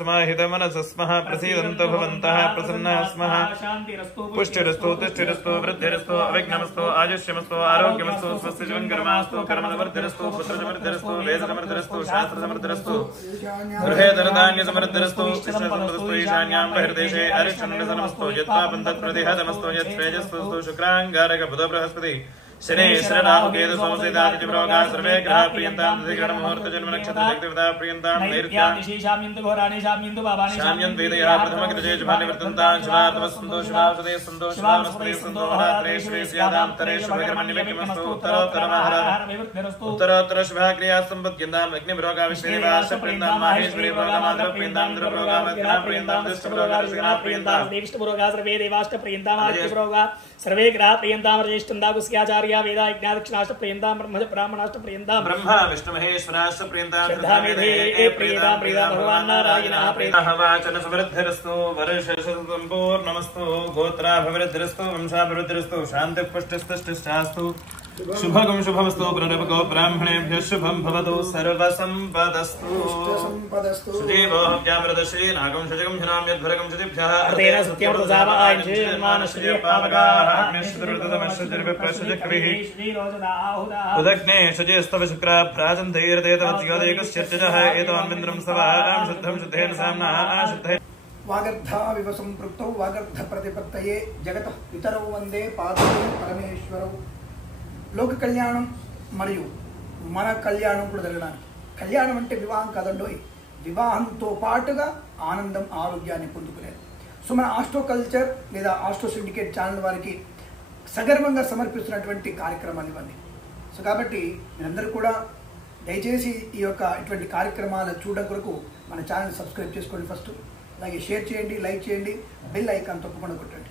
समाहितमनसस्मः प्रसीदन्तु भवन्तः प्रसन्नाः स्मः पुष्टिरस्तु तुष्टिरस्तु वृद्धिरस्तु अविघ्नमस्तु आयुष्यमस्तु आरोग्यमस्तु स्वस्ति जीवनकर्मास्तु कर्मवर्धिरस्तु पुत्रवर्धिरस्तु वेदवर्धिरस्तु शास्त्रवर्धिरस्तु गृहे धनधान्यसमृद्धिरस्तु इष्टसमृद्धस्तु ईशान्यां बहिर्देशे अरिष्टन्नसमस्तु यत्पापन्तत्प्रतिहतमस्तु यत्प्रेजस्तु शुक्राङ्गारक बुध बृहस्पति शनेश्वरराहु केतु सोमसेदादित्य प्रोगा सर्वे ग्रहाः प्रियन्तां दिग्गण मुहूर्त जन्म नक्षत्र देवता प्रियन्तां नैर्त्यां निशीशाम्यन्तु घोराणि शाम्यन्तु बाबाणि शाम्यन्त वेदया प्रथमकृते शुभानि वर्तन्तां शुभात्मस्तु शुभावसते सन्तो शुभामस्ते सन्तो महात्रे श्री स्यादान्तरे शुभकर्मण्यमस्तु उत्तरोत्तर शुभक्रियाः सम्पद्यन्तां अग्निप्रोगा विष्णुदेवाश्च प्रियन्तां माहेश्वरी प्रोगा मातृ प्रियन्तां इंद्रप्रोगा मद्गणा प्रियन्तां दुष्टप्रोगा ऋषिगणा प्रियन्तां देविष्टप्रोगा सर्वे देवाश्च प्रियन्तां आदित्यप्रोगा सर्वे ग्रहाः प्रियन्तां ज्येष्ठन्तां कुस्याचार्य वेदा यज्ञादक्षिणाश्च प्रियन्तां ब्रह्मणाश्च प्रियन्तां ब्रह्मा विष्णु महेश्वराश्च प्रियन्तां श्रद्धामेधे प्रियतां भगवान् नारायणः प्रियतः वाचन समृद्धिरस्तु वर्षशतसम्पूर्णमस्तु गोत्राभिवृद्धिरस्तु वंशाभिवृद्धिरस्तु शान्तिः पुष्टिस्तुष्टिश्चास्तु शुभगं शुभमस्तु प्रणवको ब्राह्मणेभ्यः शुभं भवतु सर्वसम्पदस्तु सुजीवो हव्यामृतश्री नागं शुचिकं हिनां यद्भरगं शुचिभ्यः अर्तेन सत्यमृतसावायञ्जयन्मानश्रीयपावगाः उदग्ने शुचिस्तव शुक्रा प्राचन्धैर्देतवज्योदेकश्चर्चजः एतवान्मिन्द्रं सवां शुद्धं शुद्धेन साम्ना शुद्धे वागर्धाविव सम्पृक्तौ वागर्ध प्रतिपत्तये जगतः पितरौ वन्दे पार्वती परमेश्वरौ లోక కళ్యాణం మరియు మన కళ్యాణం కూడా జరగడానికి కళ్యాణం అంటే వివాహం కాదండోయ్ వివాహంతో పాటుగా ఆనందం ఆరోగ్యాన్ని పొందుకునేది సో మన ఆస్ట్రో కల్చర్ లేదా ఆస్ట్రో సిండికేట్ ఛానల్ వారికి సగర్వంగా సమర్పిస్తున్నటువంటి కార్యక్రమాలు ఇవన్నీ సో కాబట్టి మీరందరూ కూడా దయచేసి ఈ యొక్క ఇటువంటి కార్యక్రమాలు చూడడం కొరకు మన ఛానల్ సబ్స్క్రైబ్ చేసుకోండి ఫస్ట్ అలాగే షేర్ చేయండి లైక్ చేయండి బెల్ ఐకాన్ తప్పకుండా కొట్టండి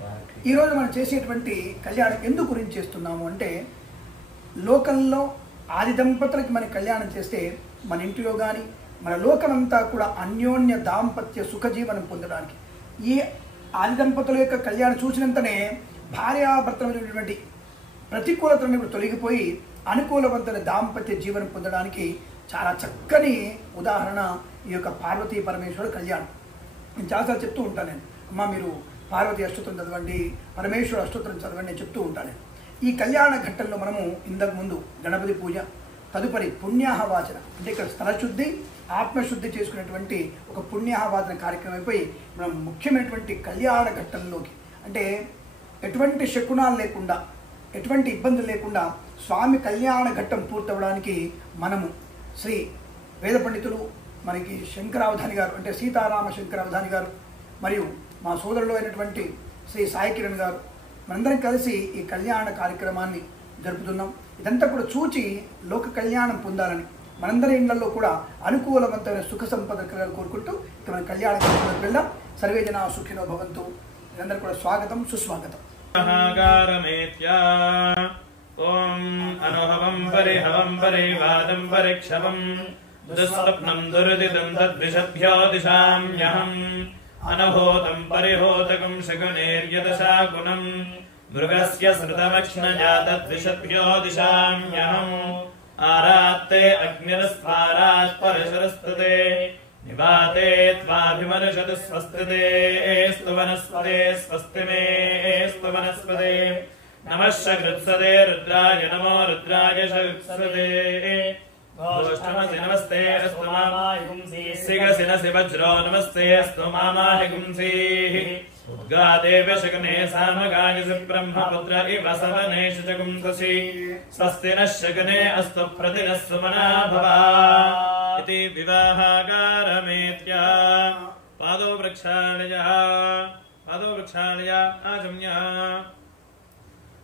ఈరోజు మనం చేసేటువంటి కళ్యాణం ఎందుకు గురించి చేస్తున్నాము అంటే లోకంలో ఆది దంపతులకి మన కళ్యాణం చేస్తే మన ఇంటిలో కానీ మన లోకమంతా కూడా అన్యోన్య దాంపత్య సుఖజీవనం పొందడానికి ఈ ఆది దంపతుల యొక్క కళ్యాణం చూసినంతనే భార్యాభర్తలైనటువంటి ప్రతికూలతలను ఇప్పుడు తొలగిపోయి అనుకూలవంతమైన దాంపత్య జీవనం పొందడానికి చాలా చక్కని ఉదాహరణ ఈ యొక్క పార్వతీ పరమేశ్వర కళ్యాణం. నేను చాలాసార్లు చెప్తూ ఉంటాను. నేను అమ్మ మీరు పార్వతీ అష్టోత్తరం చదవండి, పరమేశ్వర అష్టోత్తరం చదవండి నేను చెప్తూ ఉంటాను. ఈ కళ్యాణ ఘట్టంలో మనము ఇంతకు ముందు గణపతి పూజ, తదుపరి పుణ్యాహవాచన అంటే ఇక్కడ స్థలశుద్ధి ఆత్మశుద్ధి చేసుకునేటువంటి ఒక పుణ్యాహవాచన కార్యక్రమం అయిపోయి మనం ముఖ్యమైనటువంటి కళ్యాణ ఘట్టంలోకి అంటే ఎటువంటి శకునాలు లేకుండా ఎటువంటి ఇబ్బందులు లేకుండా స్వామి కళ్యాణ ఘట్టం పూర్తవడానికి మనము శ్రీ వేద పండితులు మనకి శంకరావధాని గారు అంటే సీతారామ శంకరావధాని గారు మరియు మా సోదరులు అయినటువంటి శ్రీ సాయి కిరణ్ గారు మనందరం కలిసి ఈ కళ్యాణ కార్యక్రమాన్ని జరుపుతున్నాం. ఇదంతా కూడా చూచి లోక కళ్యాణం పొందాలని మనందరి ఇళ్లలో కూడా అనుకూలవంతమైన సుఖ సంపద కోరుకుంటూ ఇక మన కళ్యాణ కార్యక్రమానికి వెళ్దాం. సర్వే జనా సుఖినో భవంతు. మీరందరూ కూడా స్వాగతం సుస్వాగతం. ఓం అనుహవం పరిహవం పరివాదం పరిక్షవం దుస్వప్నం దుర్దితం తద్విషభ్యో దిశామ్యహం అనహోతం పరిహోతకం శకునేర్యదశాగుణం మృగస్య శృతమక్ష్ణజా తద్విషభ్యో దిశామ్యహం ఆరాత్తే అగ్నిరస్వారాత్ పరశరస్తతే నివాతే త్వాభిమనుషతు స్వస్తితే స్తు వనస్పతే స్వస్తి మే స్తు వనస్పతే నమః శృత్సతే రుద్రాయ నమో రుద్రాయ శృత్సతే గోష్ఠమసి నమస్తే అస్తు మామాయ గుంసీ సిగసినసి వజ్రో నమస్తే అస్తు మామాయ గుంసీ ఉద్గాదేవ శకునే సామగాయసి బ్రహ్మపుత్ర ఇవ సవనేషు చ గుంససి స్వస్తి నః శకునే అస్తు ప్రతినః సుమనా భవ ఇతి వివాహాకారమేత్య పాదో వృక్షాళయ ఆచమ్య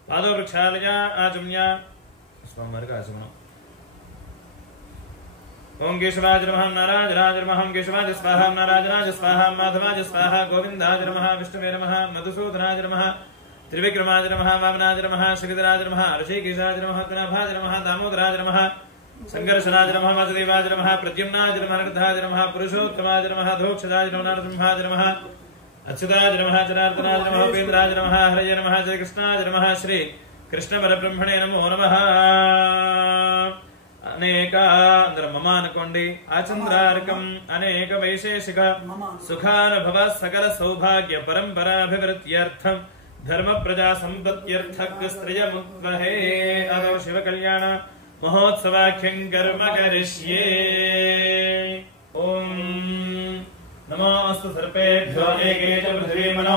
పాదో వృక్షాళయ ఆచమ్య స్వామివారికి ఆచమనం. ఓం కేశవాయ నమః నారాయణాయ నమః కేశవాయ స్వాహ నారాయణాయ స్వాహ మాధవాయ స్వాహ గోవిందాయ నమః విష్ణువే నమః మధుసూదనాయ నమః త్రివిక్రమాయ నమః వామనాయ నమః శ్రీధరాయ నమః ఋషికేశాయ నమః కనాభాయ నమః దామోదరాయ నమః సంఘర్షణాయ నమః వాసుదేవాయ నమః ప్రద్యుమ్నాయ నమః నరకధాయ నమః పురుషోత్తమాయ నమః ధోక్షదాయ నమః నరసింహాయ నమః అచ్యుతాయ నమః జనార్దనాయ నమః ఉపేంద్రాయ నమః హరయ నమః జయకృష్ణాయ నమః శ్రీ కృష్ణ పరబ్రహ్మణే నమో నమః. అనేక అందరూ మమ అనుకోండి. ఆచంద్రార్కం అనేక వైశేషిక సుఖానుభవ సకల సౌభాగ్య పరంపరాభివృద్ధ్యర్థం ధర్మ ప్రజా సంపత్త్యర్థక్ స్త్రియముద్మహే. అదో శివ కళ్యాణ మహోత్సవాఖ్యం కర్మ కరిష్యే. ఓం నమోస్తు సర్పేభ్యో ఏకే చ పృథివీమనో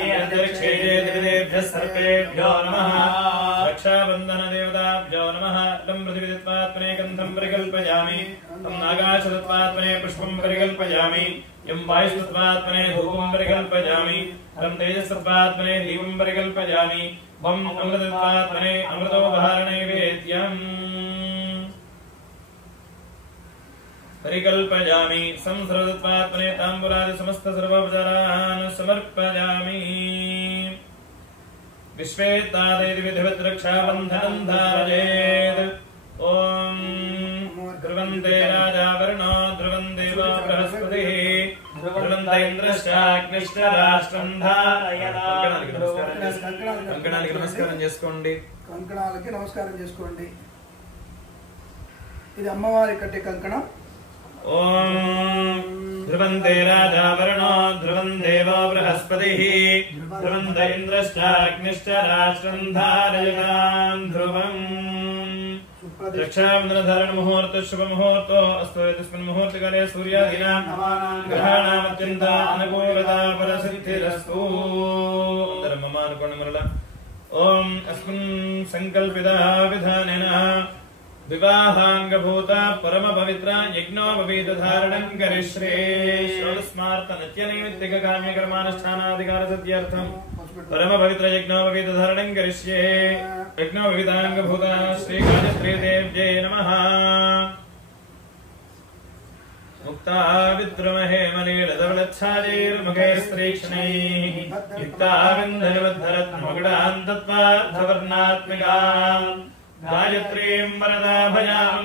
ఏ అంతరిక్షే దివేభ్యః సర్పేభ్యో నమః. రక్షాబంధన దేవతాభ్యో నమః. లం పృథివీత్వాత్మనే గంధం పరికల్పయామి, తం ఆకాశతత్వాత్మనే పుష్పం పరికల్పయామి, యం వాయుస్తత్వాత్మనే ధూపం పరికల్పయామి, తం తేజస్తత్వాత్మనే దీపం పరికల్పయామి, వం అమృతత్వాత్మనే అమృతోపహారనైవేద్యం परिकल्पयामि. संसर्वत्वात्मने ताम्बूलादि समस्त सर्वोपचारान् समर्पयामि. विश्वेत्तादेति विधिवत् रक्षाबन्धनं धारयेत्. ओम ध्रुवन्ते राजा वरुणो ध्रुवन् देवो बृहस्पतिः ध्रुवन्त इंद्रश्चाग्निश्च राष्ट्रं धारयेत्. కంకణాలకి నమస్కారం చేసుకోండి. కంకణాలకి నమస్కారం చేసుకోండి. ఇది అమ్మవారి కట్టే కంకణం. ఓం ధ్రువంతే రాజా వరుణో ధ్రువం దేవో బృహస్పతిః ధ్రువంత ఇంద్రశ్చాగ్నిశ్చ రాష్ట్రం ధారయతాం ధ్రువం. రక్షాబంధన ధారణ ముహూర్త శుభ ముహూర్తో అస్తు. తస్మిన్ ముహూర్తకాలే సూర్యాదీనాం గ్రహాణాం అత్యంత అనుకూలతా ఫలసిద్ధిరస్తు. అందరం మమ అనుకోండి మరలా. ఓం అస్మిన్ సంకల్పిత విధానేన వివాహాంగభూత పరమ పవిత్ర యజ్ఞోపవీత ధారణం కరిష్యే. శ్రోతస్మార్త నిత్య నైమిత్తిక కామ్య కర్మానుష్ఠానాధికార సిద్ధ్యర్థం పరమ పవిత్ర యజ్ఞోపవీత ధారణం కరిష్యే. యజ్ఞోపవీతాంగభూత శ్రీ గాయత్రీ దేవ్యై నమః. ముక్తా విద్రుమహే మనీళధవళచ్ఛాయైర్ముఖే స్త్రీక్ష్ణైః యుక్తా విందనివద్ధరత్నమగుడాన్ తత్వార్థవర్ణాత్మికాం గాయత్రీం వరదాభయాం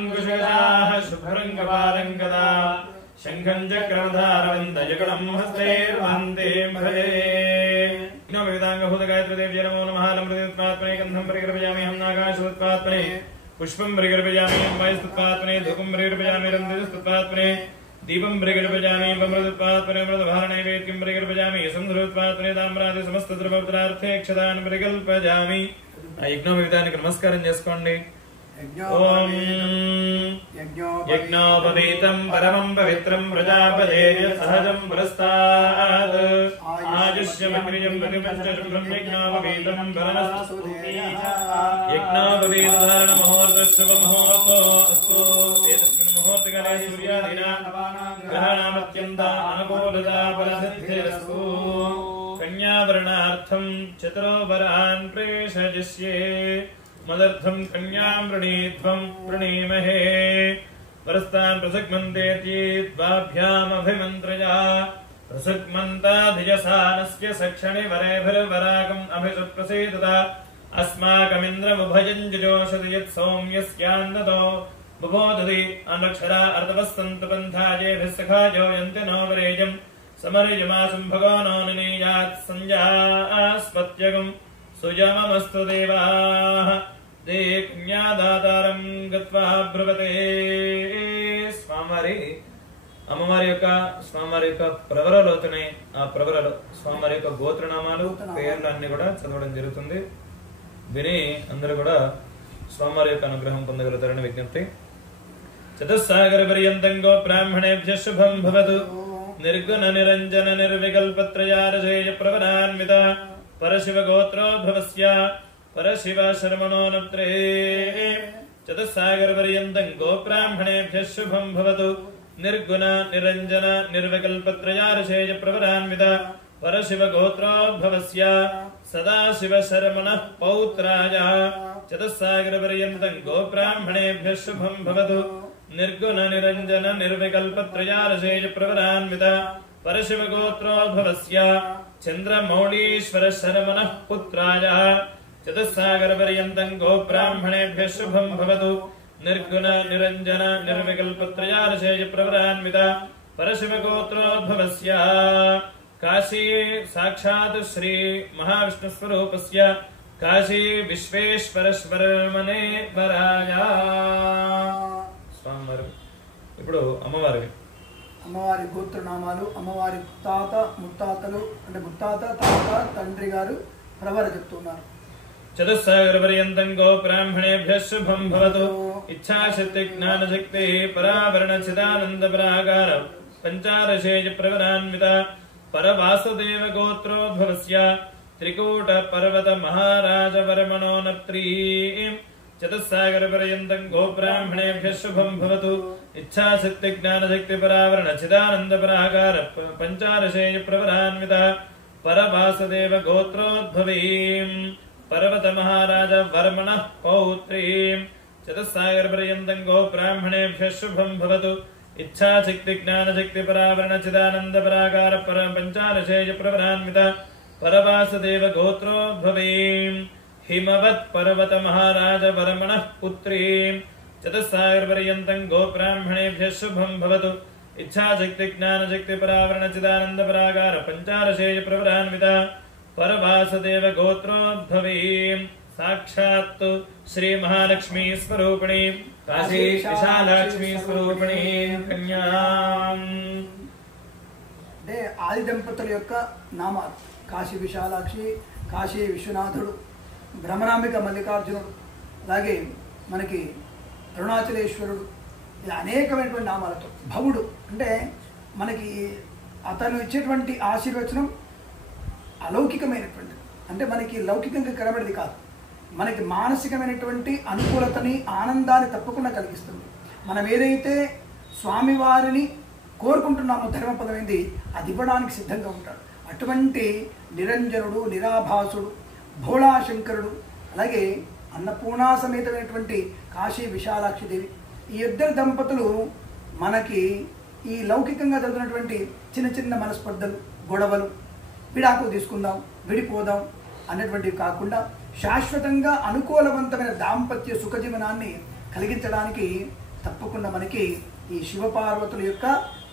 శుభ్రం కపాలం కదా శంఖం చక్రధారవందయకళం హస్తైర్వందే భజే. వివిధాంగభూత గాయత్రీ దేవ్యై నమో నమః. లమృతత్వాత్మనే గంధం పరికల్పయామి, హం నాగాశతత్వాత్మనే పుష్పం పరికల్పయామి, హం వాయుస్తత్వాత్మనే ధూపం పరికల్పయామి, రం తేజస్తత్వాత్మనే దీపం పరికల్పయామి, అమృతత్వాత్మనే అమృతభారనైవేద్యం పరికల్పయామి, సంధృత్వాత్మనే తామ్రాది సమస్త ద్రవ్యపదార్థే క్షదాన్ పరికల్పయామి. ఆ యజ్ఞోపవీతానికి నమస్కారం చేసుకోండి. ఓం యజ్ఞోపవీతం పరమం పవిత్రం ప్రజాపతేర్య సహజం పురస్తాద్ ఆయుష్యమగ్నియం ప్రతిపంచశుభ్రం యజ్ఞోపవీతం పరమస్తు. యజ్ఞోపవీత ధారణ ముహూర్త శుభ ముహూర్తో అస్తు. ఏతస్మిన్ ముహూర్తకాలే సూర్యాదీనాం గ్రహాణాం అత్యంత అనుకూలతా ఫలసిద్ధిరస్తు. కన్యావరణార్థం చతురోవరాన్ ప్రేషయిష్యే. మదర్థం కన్యాం వృణీత్వం వృణీమహే. వరస్తాన్ ప్రసగ్మంతేతి ద్వాభ్యామభిమంత్రయా. ప్రసగ్మంతాధిజసానస్య సక్షణి వరేభిర్వరాగం అభిసుప్రసీదత. అస్మాకమింద్రముభయం జజోషతి యత్ సౌమ్యస్యాన్నతో బుబోధతి. అనక్షరా అర్ధవస్సంతు పంథాయేభిः సఖాజో యంతి నో వరేజం సమర్యమాసం భగవానో నినీయాత్ సంజాస్పత్యగం సుజమమస్తు దేవాః. దే కన్యాదాతారం గత్వా బ్రువతే. స్వామివారి అమ్మవారి యొక్క స్వామివారి యొక్క ప్రవరలోతనే ఆ ప్రవరలో స్వామివారి యొక్క గోత్రనామాలు పేర్లు అన్ని కూడా చదవడం జరుగుతుంది. విని అందరూ కూడా స్వామివారి యొక్క అనుగ్రహం పొందగలుగుతారని విజ్ఞప్తి. చతుస్సాగర పర్యంతం గో బ్రాహ్మణేభ్యః శుభం భవతు. నిర్గుణ నిరంజన నిర్వికల్పత్రయారజేయ ప్రవరాన్విత పరశివ గోత్రోద్భవస్య పరశివ శర్మణో నత్రే. చతుస్సాగర పర్యంతం గో బ్రాహ్మణేభ్యః శుభం భవతు. నిర్గుణ నిరంజన నిర్వికల్పత్రయారజేయ ప్రవరాన్విత పరశివ గోత్రోద్భవస్య సదాశివ శర్మణః పౌత్రాయ. చతుస్సాగర పర్యంతం గో బ్రాహ్మణేభ్యః శుభం భవతు. నిర్గుణ నిరంజన నిర్వికల్పత్రయారజేయ ప్రవరాన్విత పరశివ గోత్రోద్భవస్య చంద్రమౌళీశ్వర శర్మణః పుత్రాయ. చతుస్సాగర పర్యంతం గో బ్రాహ్మణేభ్యః శుభం భవతు. నిర్గుణ నిరంజన నిర్వికల్పత్రయారజేయ ప్రవరాన్విత పరశివ గోత్రోద్భవస్య కాశీ సాక్షాత్ శ్రీ మహావిష్ణు స్వరూపస్య కాశీ విశ్వేశ్వరశ్వరమనే వరాయ. స్వామివారు ఇప్పుడు అమ్మవారి గోత్రనామాలు, అమ్మవారి తాత ముత్తాతలు అంటే ముత్తాత తాత తండ్రి గారు ప్రవర చెప్తున్నారు. చతుస్సాగర పర్యంతం గో బ్రాహ్మణేభ్యః శుభం భవతు. ఇచ్ఛాశక్తి జ్ఞానశక్తి పరావరణ చిదానంద పరాగార పంచారశేజ ప్రవరాన్విత పరవాసుదేవ గోత్రోద్భవస్య త్రికూట పర్వత మహారాజ వర్మణో నత్రీం. చతుస్సాగర పర్యంతం గో బ్రాహ్మణేభ్యః శుభం భవతు. ఇచ్ఛాశక్తి జ్ఞానశక్తి పరావరణ చిదానంద పరాగార పంచారశేజ ప్రవరాన్విత పరవాసుదేవ గోత్రోద్భవీం పర్వత మహారాజ వర్మణః పౌత్రీం. చతుస్సాగర పర్యంతం గో బ్రాహ్మణేభ్యః శుభం భవతు. ఇచ్ఛాశక్తి జ్ఞానశక్తి పరావరణ చిదానంద పరాగార పంచారశేజ ప్రవరాన్విత పరవాసుదేవ గోత్రోద్భవీం హిమవత్ పర్వత మహారాజ వర్మణః పుత్రీం. చతుస్సాగర పర్యంతం గో బ్రాహ్మణేభ్యః శుభం భవతు. ఇచ్ఛాశక్తి జ్ఞానశక్తి పరావరణ చిదానంద పరాగార పంచారశేజ ప్రవరాన్విత పరవాసుదేవ గోత్రోద్భవీం సాక్షాత్ శ్రీ మహాలక్ష్మీ స్వరూపిణి కాశీ విశాలాక్ష్మీ స్వరూపిణి కన్యాం. అంటే ఆది దంపతుల యొక్క నామాలు కాశీ విశాలాక్షి, కాశీ విశ్వనాథుడు, భ్రమరాంబిక మల్లికార్జునుడు, అలాగే మనకి అరుణాచలేశ్వరుడు, ఇలా అనేకమైనటువంటి నామాలతో భవుడు అంటే మనకి అతను ఇచ్చేటువంటి ఆశీర్వచనం అలౌకికమైనటువంటి, అంటే మనకి లౌకికంగా కనబడేది కాదు, మనకి మానసికమైనటువంటి అనుకూలతని ఆనందాన్ని తప్పకుండా కలిగిస్తుంది. మనం ఏదైతే స్వామివారిని కోరుకుంటున్నామో ధర్మపదమైంది అది ఇవ్వడానికి సిద్ధంగా ఉంటాడు. అటువంటి నిరంజనుడు, నిరాభాసుడు, భోళాశంకరుడు, అలాగే అన్నపూర్ణా సమేతమైనటువంటి కాశీ విశాలాక్షిదేవి, ఈ ఇద్దరు దంపతులు మనకి ఈ లౌకికంగా జరుగుతున్నటువంటి చిన్న చిన్న మనస్పర్ధలు, గొడవలు, విడాకులు తీసుకుందాం, విడిపోదాం అన్నటువంటివి కాకుండా శాశ్వతంగా అనుకూలవంతమైన దాంపత్య సుఖజీవనాన్ని కలిగించడానికి తప్పకుండా మనకి ఈ శివపార్వతుల యొక్క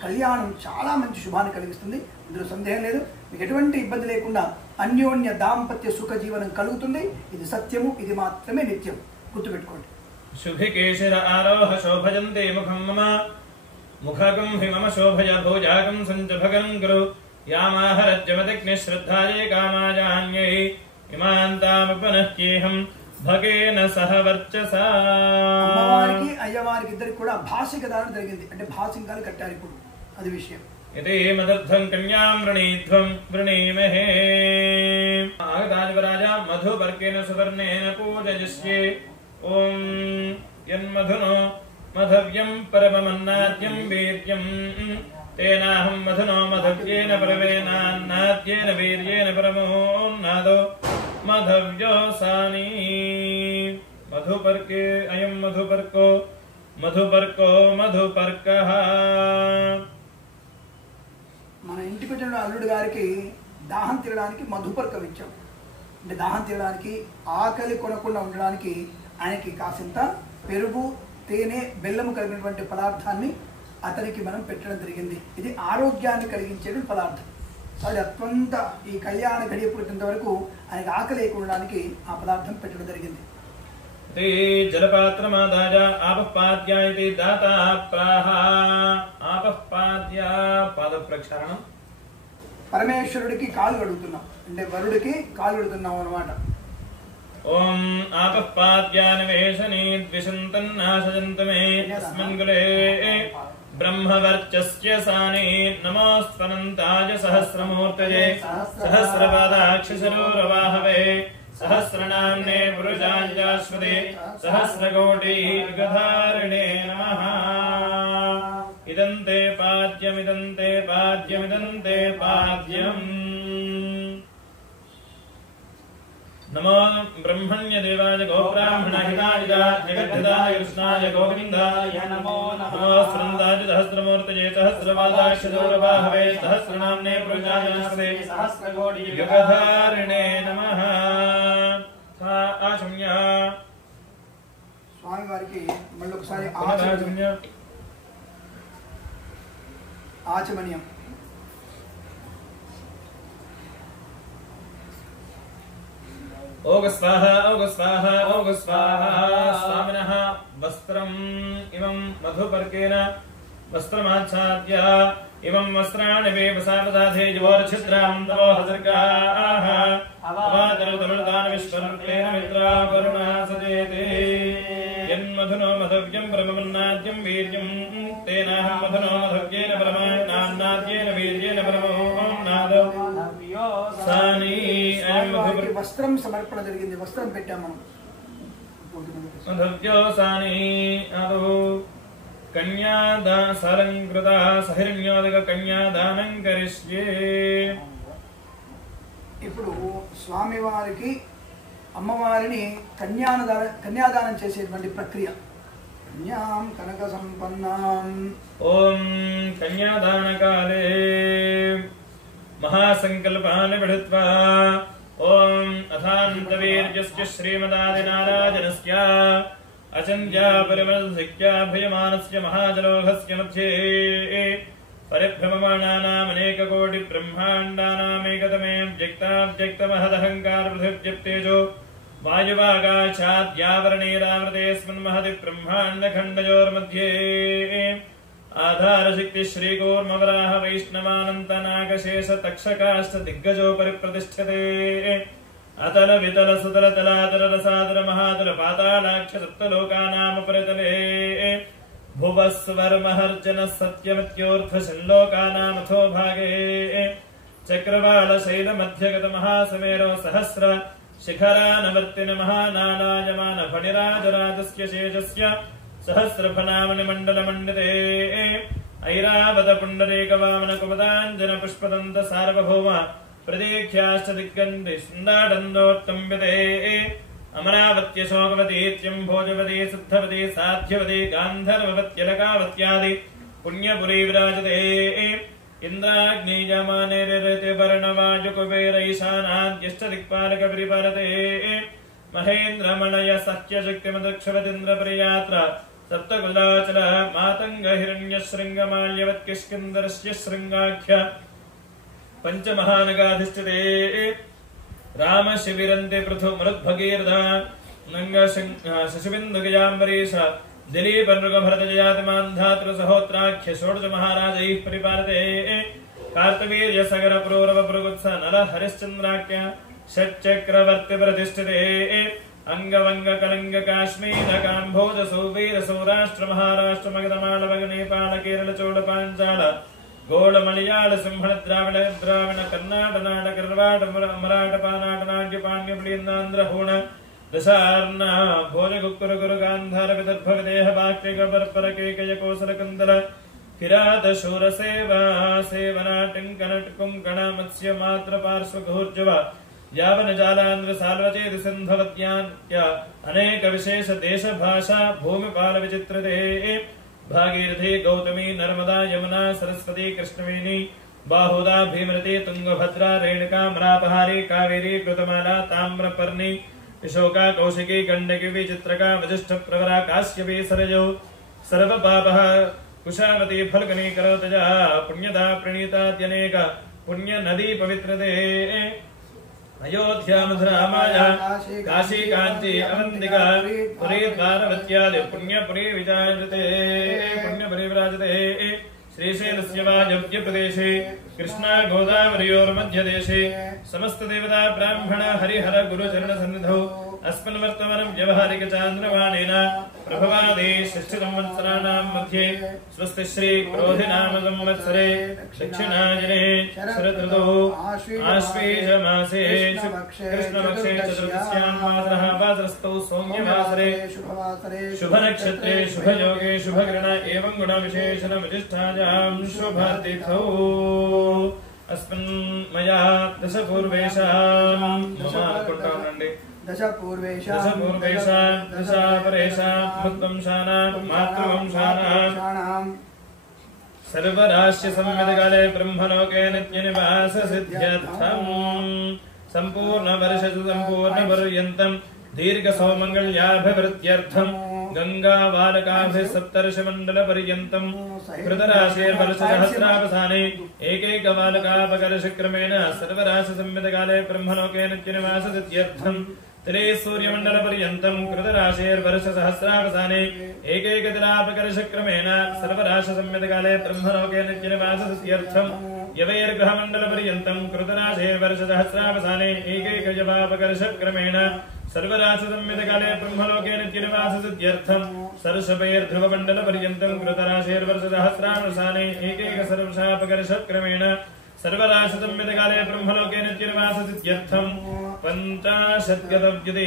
కళ్యాణం చాలా మంచి శుభాన్ని కలిగిస్తుంది. ఇందులో సందేహం లేదు. మీకు ఎటువంటి ఇబ్బంది లేకుండా అన్యోన్య దాంపత్య సుఖ జీవనం కలుగుతుంది. ఇది సత్యము, ఇది మాత్రమే నిత్యం. గుర్తుపెట్టుకోండి. శుభికేశిర ఆరోహ శోభయంతే ముఖం మమ ముఖగం హి మమ శోభయ భోజాగం సంచభగం గురు యామాహరజ్యమదగ్ని శ్రద్ధాయే కామాజాన్యై ఇమాంతాముపనహ్యేహం భగేన సహ వర్చసా. అమ్మవారికి అయ్యవారికి ఇద్దరికి కూడా భాషిక దానం జరిగింది, అంటే భాషింగాలు కట్టారు. ఇప్పుడు అది విషయం. ఇదే మదర్థం కన్యాం వృణీధ్వం వృణీమహే. ఆగతాదివరాజ మధుపర్కేణ సువర్ణేన పూజయిష్యే. ఓం యన్మధునో మధవ్యం పరమమన్నాద్యం వీర్యం తేనాహం మధునో మధవ్యేన పరమేనాన్నాద్యేన వీర్యేన పరమోన్నాదో మధవ్యోసాని. మధుపర్కే అయం మధుపర్కో మధుపర్కో మధుపర్కః. మన ఇంటికి వచ్చిన అల్లుడు గారికి దాహం తీరడానికి మధుపర్కం ఇచ్చాం. అంటే దాహం తీరడానికి, ఆకలి కొనకుండా ఉండడానికి ఆయనకి కాసింత పెరుగు, తేనె, బెల్లము కలిగినటువంటి పదార్థాన్ని అతనికి మనం పెట్టడం జరిగింది. ఇది ఆరోగ్యాన్ని కలిగించేటువంటి పదార్థం. అది అత్యంత ఈ కళ్యాణ గడియ పూర్తింత వరకు ఆయనకి ఆకలి లేకుండడానికి ఆ పదార్థం పెట్టడం జరిగింది. జలపాత్రమాదాయ ఆపఃపాద్య ఇది దాతా ప్రాహ. ఆపఃపాద్య పాద ప్రక్షాళనం. పరమేశ్వరుడికి కాలు కడుగుతున్నాం, అంటే వరుడికి కాలు కడుగుతున్నాం అన్నమాట. ఓం ఆపఃపాద్యానివేశనీ ద్విషంతన్నాశజంతమే అస్మన్గులే బ్రహ్మవర్చస్య సాని. నమోస్త్వనంతాయ సహస్రమూర్తయే సహస్రపాదాక్షిశరూరవాహవే సహస్రనామ్నే పురుషాయాశ్వతే సహస్రకోటియుగధారిణే నమః. ఇదంతే పాద్యమిదంతే పాద్యమిదంతే పాద్యం. నమో బ్రహ్మణ్య దేవాయ గోబ్రాహ్మణహితాయ జగద్ధితాయ కృష్ణాయ గోవిందాయ నమో నమః. స్కందాయ సహస్రమూర్తయే సహస్రపాదాక్షిశరూరవాహవే సహస్రనామ్నే పురుషాయాశ్వతే సహస్రకోటియుగధారిణే నమః. ఆశమ్య స్వామివారికి మళ్ళీ ఒకసారి ఆచమనీయం. ओग स्वाहा ओग स्वाहा ओग स्वाहा स्वामिनः वस्त्रम् इमं मधुपर्केन वस्त्रमाच्छाद्य इमं वस्त्राणि वेपसापदाधे जुवोर्छिद्रां तवो हसर्गाः अवादरुदरुदान विश्वरूपेण मित्रा करुणा सजेते यन्मधुनो मधव्यं परमन्नाद्यं वीर्यं तेनाहं मधुनो मधव्येन परमान्नाद्येन वीर्येन परमो नादो सानी వారికి వస్త్రం సమర్పణ జరిగింది. వస్త్రం పెట్టాం మనం. మధవ్యో సాని అదో కన్యాదాసలంకృత సహిరణ్యోదక కన్యాదానం కరిష్యే. ఇప్పుడు స్వామివారికి అమ్మవారిని కన్యాదానం చేసేటువంటి ప్రక్రియ. కన్యాం కనక సంపన్నాం. ఓం కన్యాదానకాలే महासंकल्पान् पठित्वा ओम अथान्तवीर्यस्य श्रीमदादिनारायणस्य अचन्द्या परिमलसिक्याभ्यमानस्य महाजलोघस्य मध्ये परिभ्रममाणानामनेककोटिब्रह्माण्डानामेकतमे व्यक्ताव्यक्तमहदहङ्कारपृथिव्यप्तेजो वायुवागाच्छाद्यावरणेरावृतेऽस्मिन् ब्रह्माण्डखण्डयोर्मध्ये आधारशक्ति श्रीकूर्मवराह वैष्णवानन्तनागशेष तक्षकाश्च दिग्गजो परिप्रतिष्ठते अतल वितल सुतल तलातल रसातल महातल पातालाक्ष सप्तलोकानामुपरितले भुवस्वर्महर्जनः सत्यमत्योऽर्थशल्लोकानामथो भागे चक्रवालशैलमध्यगत महासमेरो सहस्र शिखरानवर्तिन महानालायमान फणिराजराजस्य शेषस्य सहस्रफनामणिमण्डलमण्डिते ऐरावत पुण्डरीकवामन कुपदाञ्जन पुष्पदन्त सार्वभौम प्रदीख्याश्च दिग्गन्धि सुन्दाडन्दोत्तम्यते अमरावत्यशोकवतीत्यं भोजवती सिद्धवती साध्यवती गान्धर्ववत्यलकावत्यादि पुण्यपुरी विराजते इन्द्राग्निजमानेरिवर्णवायुकुबेरैशानाद्यश्च दिक्पालकपरिपालते महेन्द्रमणय सख्यशक्तिमदक्षवतीन्द्रप्रियात्र सप्तकुलाचल मातंग हिरण्यशृङ्गमाल्यवत्किष्किन्दरस्य शृङ्गाख्य पञ्चमहानगाधिष्ठिते रामशिविरन्ते पृथु मरुद्भगीर्धा नङ्ग शशिबिन्दुगजाम्बरीश दिलीपनृगभरतजयातिमान्धातृसहोत्राख्य षोडशमहाराजैः परिपालते कार्तवीर्यसगरपुरोरवपुरुगुत्स नल हरिश्चन्द्राख्य षट्चक्रवर्ति प्रतिष्ठिते अंगवंग कलिंग काश्मीर काम्भोज सौवीर सौराष्ट्र महाराष्ट्र मगधमालवग नेपाल केरल चोल पांचाल गोड़ मलयाल सिंहल द्राविड द्राविड कर्नाट नाट कर्वाट मराठ पानाट नाट्य पाण्य प्लीन्दांध्र होण दशार्ण भोज गुक्कुर गुरु गांधार विदर्भ विदेह वाक्य परपर केकय कोसल कंदल किरात शूर सेवा सेवना टिंकनट कुंकण मत्स्य मात्र पार्श्व घोर्जव यावन जालांध्र साल्वचेत सिंधवत्यान्त्य अनेक विशेष देश भाषा भूमिपाल विचित्रते भागीरथी गौतमी नर्मदा यमुना सरस्वती कृष्णवेणी बाहुदा भीमरती तुंगभद्रा रेणुका मरापहारी कावेरी कृतमाला ताम्रपर्णी अशोका कौशिकी गंडकी विचित्रका वजिष्ठ प्रवरा काश्यपी सरजो सर्वपापः कुशावती फल्गनी करोतजा पुण्यदा प्रणीताद्यनेक पुण्य नदी पवित्रते अयोध्या मथुरा माया काशी कांची अवंतिका पुरी द्वारवत्यादि पुण्यपुरी विराजते पुण्यपुरी विराजते श्रीशैलस्य वायव्य प्रदेशे कृष्णा गोदावरयोर्मध्यदेशे समस्त देवता ब्राह्मण हरिहर गुरुचरण सन्निधौ अस्मिन् वर्तमानं व्यवहारिक चान्द्रमाणेन प्रभवादि षष्ठसंवत्सराणां मध्ये स्वस्ति श्री क्रोधिनाम संवत्सरे दक्षिणायने शरदृतौ आश्वेज मासे कृष्णपक्षे चतुर्दश्यां वासरः वासरस्थौ सौम्यवासरे शुभनक्षत्रे शुभयोगे शुभग्रहण एवं गुणविशेषण विशिष्टायां शुभतिथौ अस्मिन् मया दशपूर्वेषां ममानुకుంటానండి दशपूर्वेषां दशापरेषां मुद्वंशानां मातृवंशानां सर्वराश्य संविदकाले ब्रह्मलोके नित्यनिवास सिद्ध्यर्थम् संपूर्ण वर्षसु संपूर्ण पर्यन्तं दीर्घ सौमंगल्याभिवृद्ध्यर्थं गंगा बालकाभि सप्तर्षि मंडल पर्यन्तं कृतराशेर्वर्षसहस्रावसाने एकैक बालकापकर्षक्रमेण सर्वराश संविदकाले ब्रह्मलोके नित्यनिवास सिद्ध्यर्थं त्रे सूर्यमण्डलपर्यन्तं कृतराशेर्वर्षसहस्रावसाने एकैकदिनापकर्षक्रमेण सर्वराशसंयतकाले ब्रह्मलोके नित्यनिवाससिद्ध्यर्थं यवैर्ग्रहमण्डलपर्यन्तं कृतराशेर्वर्षसहस्रावसाने एकैकजपापकर्षक्रमेण सर्वराशसंयतकाले ब्रह्मलोके नित्यनिवाससिद्ध्यर्थं सर्षपैर्ध्रुवमण्डलपर्यन्तं कृतराशेर्वर्षसहस्रावसाने एकैकसर्वशापकर्षक्रमेण सर्वराशसंयतकाले ब्रह्मलोके नित्यनिवाससिद्ध्यर्थं पञ्चाशद्गतव्युदे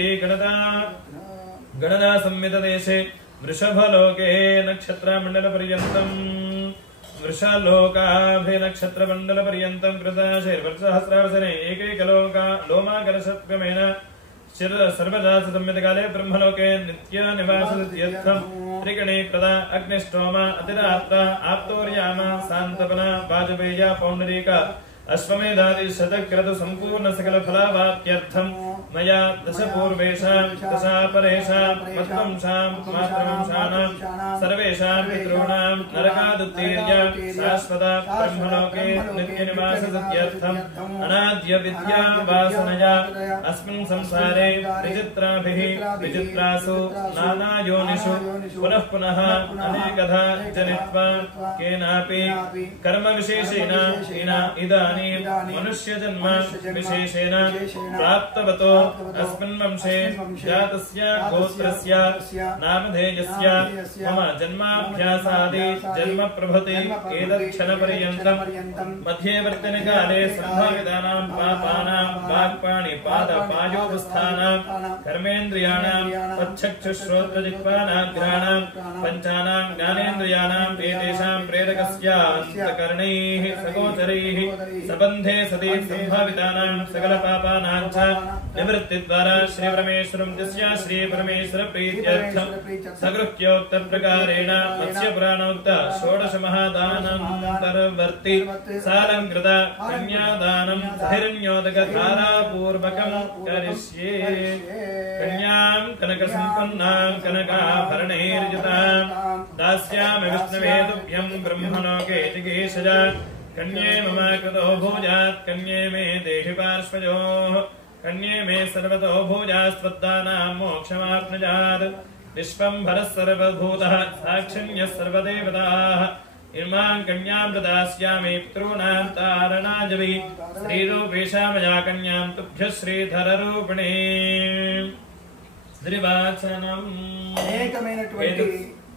गणना संयतदेशे वृषभलोके नक्षत्रमण्डलपर्यन्तं वृषलोकाभिनक्षत्रमण्डलपर्यन्तं कृतराशेर्वर्षसहस्रावसाने एकैकलोमाकर्षक्रमेण सर्वराशसंयतकाले ब्रह्मलोके नित्यनिवाससिद्ध्यर्थं त्रिगणे प्रदा अग्निष्टोम अतिरात्र आप्तोर्याम सान्तपना वाजपेय पौण्डरीक अश्वमेधादि शतक्रतु संपूर्ण सकल फलावाप्त्यर्थं मया दशपूर्वेषां दशापरेषां मत्वंशां मातृवंशानां सर्वेषां पितॄणां नरकादुत्तीर्य शाश्वत ब्रह्मलोके नित्यनिवाससिद्ध्यर्थम् अनाद्य विद्या वासनया अस्मिन् संसारे विचित्राभिः विचित्रासु नानायोनिषु पुनः पुनः अनेकधा जनित्वा केनापि कर्मविशेषेण इदानीं मनुष्यजन्म विशेषेण प्राप्तवतो अस्मिन् वंशे जातस्य गोत्रस्य नामधेयस्य मम जन्माभ्यासादि जन्म प्रभृति एतत्क्षणपर्यन्तं मध्यवर्तिनि काले सम्भावितानां पापानां वाक्पाणिपादपायोवस्थानां कर्मेन्द्रियाणां तच्छक्षुश्रोत्रजिह्वानाघ्राणां पञ्चानां ज्ञानेन्द्रियाणाम् एतेषां प्रेरकस्यान्तःकरणैः सगोचरैः सबन्धे सति सम्भावितानां सकलपापानां च निवृत्तिद्वारा श्रीपरमेश्वरं तस्य श्रीपरमेश्वरप्रीत्यर्थं सगृह्योक्तप्रकारेण मत्स्यपुराणोक्त षोडशमहादानान्तर्वर्ति सालङ्कृत कन्यादानं हिरण्योदकधारापूर्वकं करिष्ये कन्यां कनकसम्पन्नां कनकाभरणैर्युतां दास्यामि विष्णवे तुभ्यं ब्रह्मलोके जिगीषजा कन्ये मम कृतो भूजात् कन्ये मे देहि पार्श्वयोः कन्ये मे सर्वतो भूजास्त्वद्दानां मोक्षमाप्नुयात् विश्वम्भरः सर्वभूतः साक्षिण्यः सर्वदेवताः इमां कन्यां प्रदास्यामि पितॄणां तारणाजवि श्रीरूपेशा मया कन्यां तुभ्यः श्रीधररूपिणे శ్రీవాచనం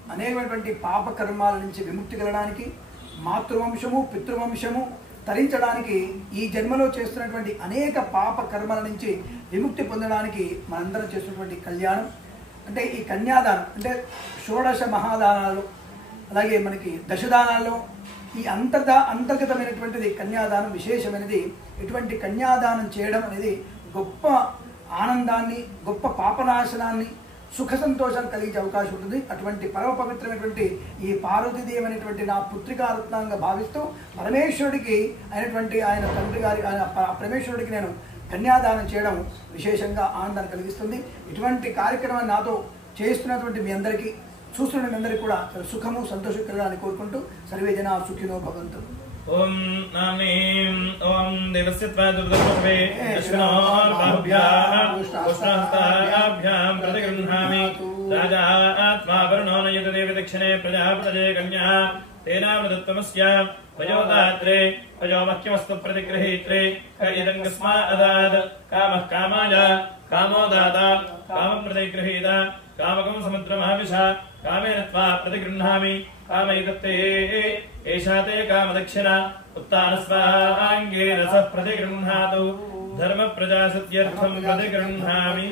అనేకమైనటువంటి పాప కర్మాల నుంచి విముక్తి కలడానికి మాతృవంశము పితృవంశము తరించడానికి ఈ జన్మలో చేస్తున్నటువంటి అనేక పాప కర్మల నుంచి విముక్తి పొందడానికి మనందరం చేస్తున్నటువంటి కళ్యాణం అంటే ఈ కన్యాదానం అంటే షోడశ మహాదానాలు అలాగే మనకి దశదానాల్లో ఈ అంతర్గతమైనటువంటిది కన్యాదానం విశేషమైనది. ఇటువంటి కన్యాదానం చేయడం అనేది గొప్ప ఆనందాన్ని గొప్ప పాపనాశనాన్ని సుఖ సంతోషాలు కలిగించే అవకాశం ఉంటుంది. అటువంటి పరమ పవిత్రమైనటువంటి ఈ పార్వతీదేవి అనేటువంటి నా పుత్రికారత్నంగా భావిస్తూ పరమేశ్వరుడికి అయినటువంటి ఆయన తండ్రి గారి ఆయన పరమేశ్వరుడికి నేను కన్యాదానం చేయడం విశేషంగా ఆనందాన్ని కలిగిస్తుంది. ఇటువంటి కార్యక్రమాన్ని నాతో చేస్తున్నటువంటి మీ అందరికీ చూస్తున్న మీ అందరికీ కూడా సుఖము సంతోషం కలగాలని కోరుకుంటూ సర్వే జనా సుఖినో భవంతు. ఓం నామేం ఓం దేవస్య త్వాదుర్దర్భవే అశ్వినో బాహుభ్యాం ఉష్ణహస్తాభ్యాం ప్రతిగృహ్ణామి రాజా ఆత్మా వరుణో నయత దేవ దక్షిణే ప్రజాపతయే కన్యా తేనామృతత్వమస్య వయోదాత్రే వయోమహ్యమస్తు ప్రతిగృహీత్రే కైదంగస్మా అదాద్ కామః కామాయ కామో దాతా కామం ప్రతిగృహీత కామకం సముద్రమావిష కామేన త్వా ప్రతిగృహ్ణామి కామయుక్తే ఏషా తే కామదక్షిణ ఉత్తానస్వాంగే రసః ప్రతిగృహ్ణాతు ధర్మ ప్రజాసత్యర్థం ప్రతిగృహ్ణామి.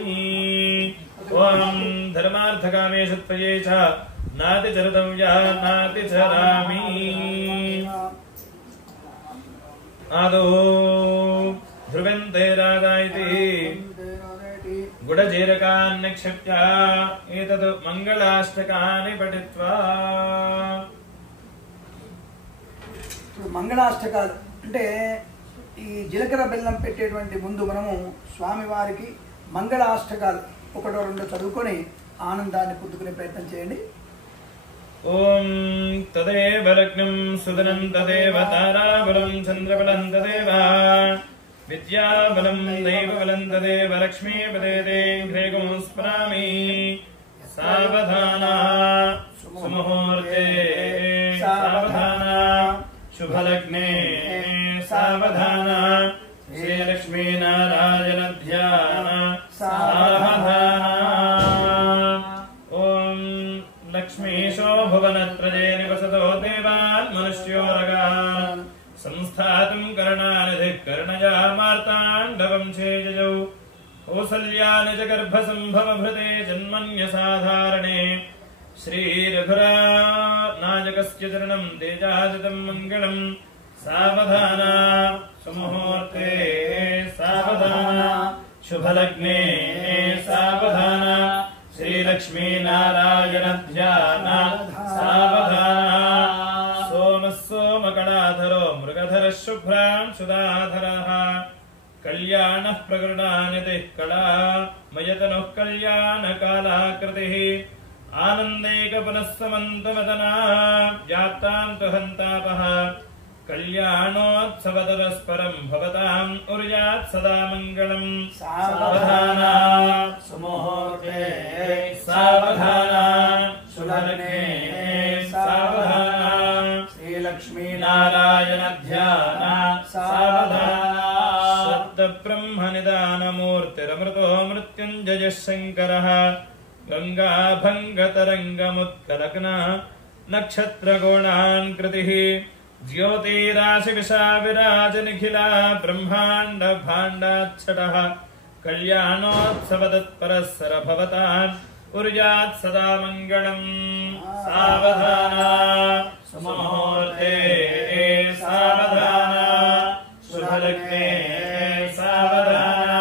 ఓం ధర్మార్థకామేషు త్వయే చ నాతి చరితవ్యా నాతి చరామి. ఆదో ధ్రువంతే రాజా ఇతి గుడజీరకాన్ నిక్షిప్య ఏతద్ మంగళాష్టకాని పఠిత్వా. మంగళాష్టకాలు అంటే ఈ జీలకర్ర బెల్లం పెట్టేటువంటి ముందు మనము స్వామివారికి మంగళాష్టకాలు ఒకటో రెండో చదువుకొని ఆనందాన్ని పొందుకునే ప్రయత్నం చేయండి. ఓం తదేవ లగ్నం సుదనం తదేవ తారాబలం చంద్రబలం తదేవ विद्याबलं दैवबलं तदेव लक्ष्मीपदे ते घ्रेगं स्मरामि सावधाना सुमुहूर्ते सावधाना शुभलग्ने सावधाना श्रीलक्ष्मीनारायण ध्यान सावधाना ॐ लक्ष्मीशो भुवनत्रये निवसतो देवान् मनुष्योरगान् संस्थातुं करणानिधिः करुणया मार्ताण्डवंशे जजौ कौसल्यानि च गर्भसम्भवभृते जन्मन्यसाधारणे श्रीरघुरानायकस्य चरणं तेजाजितं मङ्गलम् सावधाना सुमुहूर्ते सावधाना शुभलग्ने सावधाना श्रीलक्ष्मीनारायण ध्यान सावधाना सोमः सोमकणाधरो मृगधरः शुभ्रांशुधाधरः कल्याणः प्रकृणानितिः कला मयतनुः कल्याणकालाकृतिः आनन्दैकपुनः समन्तमदना व्याप्तान्तु हन्तापः कल्याणोत्सवतरस्परं भवताम् उर्यात् सदा मङ्गलम् सावधाना सुमुहूर्ते सावधाना शुभलग्ने सावधाना श्रीलक्ष्मीनारायण ध्यान सावधाना शब्दब्रह्मनिदानमूर्तिरमृतो मृत्युञ्जयः शङ्करः गङ्गाभङ्गतरङ्गमुत्कलग्न नक्षत्रगोणान् कृतिः ज्योतिराशिविशा विराजनिखिला ब्रह्माण्ड भाण्डाच्छटः कल्याणोत्सवतत्परस्सर भवतान् उर्यात् सदा मङ्गलम् सावधाना सुमुहूर्ते सावधाना शुभलग्ने सावधाना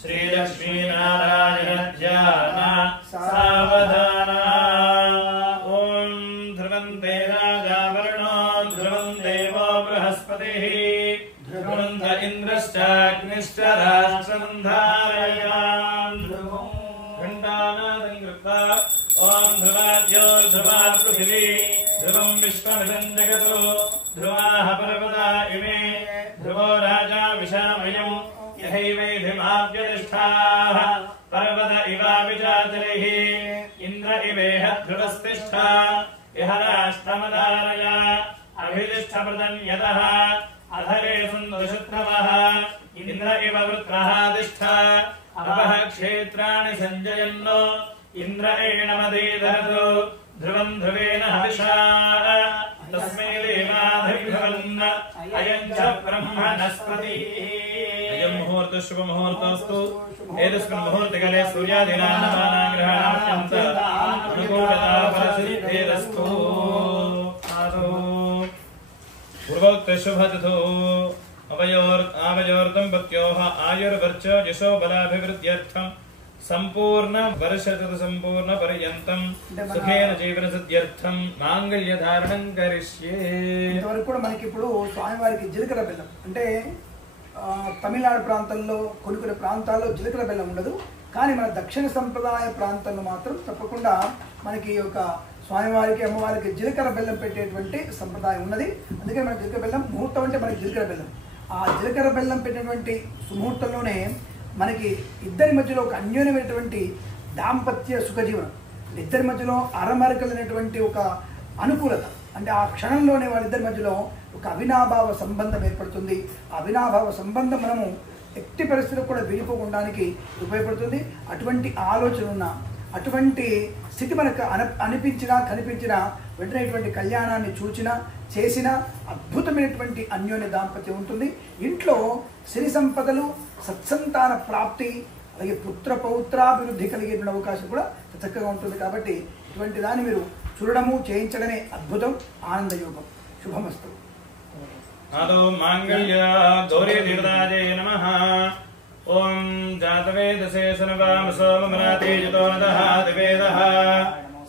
श्रीलक्ष्मीनारायण ध्यान सावधाना ॐ ध्रुवन्ते राजावरुणो ध्रुवं देवो बृहस्पतिः ध्रुवन्त इन्द्रश्चाग्निश्च राष्ट्रं धारयान् घण्टानादं कृत्वा ॐ ध्रुवाद्योर्ध्रुवा पृथिवी ध्रुवं विश्वमिदं जगतो ध्रुवाः पर्वता इमे ध्रुवो राजा विशामयम् यहैवैधिमाव्यतिष्ठाः पर्वत इवाविचाचलैः इन्द्र इवेह ध्रुवस्तिष्ठा इह राष्ट्रमधारय अभितिष्ठप्रदन्यतः अधरे सुन्दशत्रवः इन्द्र इव वृत्रः तिष्ठा अपः क्षेत्राणि सञ्जयन्नो इन्द्र एणमदीधरतु ध्रुवम् ध्रुवेण हविषा तस्मै देवाधिभवन् अयम् च ब्रह्मणस्पतिः अयम् मुहूर्तः शुभमुहूर्तोऽस्तु एतस्मिन् मुहूर्तकाले सूर्यादीनां नवानां ग्रहाणामत्यन्त अनुकूलता फलसिद्धिरस्तु पूर्वोक्तशुभतिथौ आवयोर्दम्पत्योः आयुर्वर्च यशो बलाभिवृद्ध्यर्थं संपूर्ण वर्षतु संपूर्ण पर्यंతం సుఖేన జీవన సిద్ధ్యర్థం మాంగళ్య ధారణం కరిష్యే. ఇంతవరకు కూడా మనకి ఇప్పుడు స్వామివారికి జీలకర్ర బెల్లం అంటే తమిళనాడు ప్రాంతంలో కొన్ని ప్రాంతాల్లో జీలకర్ర బెల్లం ఉండదు, కానీ మన దక్షిణ సంప్రదాయ ప్రాంతంలో మాత్రం తప్పకుండా మనకి ఒక స్వామివారికి అమ్మవారికి జీలకర్ర బెల్లం పెట్టేటువంటి సంప్రదాయం ఉన్నది. అందుకని మన జీలకర్ర బెల్లం ముహూర్తం అంటే మనకి జీలకర్ర బెల్లం. ఆ జీలకర్ర బెల్లం పెట్టినటువంటి సుముహూర్తంలోనే మనకి ఇద్దరి మధ్యలో ఒక అన్యోన్యమైనటువంటి దాంపత్య సుఖజీవనం, ఇద్దరి మధ్యలో అరమరకలైనటువంటి ఒక అనుకూలత, అంటే ఆ క్షణంలోనే వాళ్ళిద్దరి మధ్యలో ఒక అవినాభావ సంబంధం ఏర్పడుతుంది. ఆ అవినాభావ సంబంధం మనము ఎట్టి పరిస్థితుల్లో కూడా విడిపోకుండా ఉపయోగపడుతుంది. అటువంటి ఆలోచన ఉన్న అటువంటి స్థితి మనకు అనిపించినా కనిపించినా వెంటనే ఇటువంటి కళ్యాణాన్ని చూచినా చేసినా అద్భుతమైనటువంటి అన్యోన్య దాంపత్యం ఉంటుంది. ఇంట్లో సిరి సంపదలు, సత్సంతాన ప్రాప్తి, అలాగే పుత్ర పౌత్రాభివృద్ధి కలిగేటువంటి అవకాశం కూడా చక్కగా ఉంటుంది. కాబట్టి ఇటువంటి దాన్ని మీరు చూడడము చేయించడమే అద్భుతం, ఆనందయోగం. శుభమస్తు. ఆదో మాంగళ్య గౌరీ తీర్థాజే నమః. ఓం జాతవేదసే సనవామసో మమనాతేజతో నదః దివేదః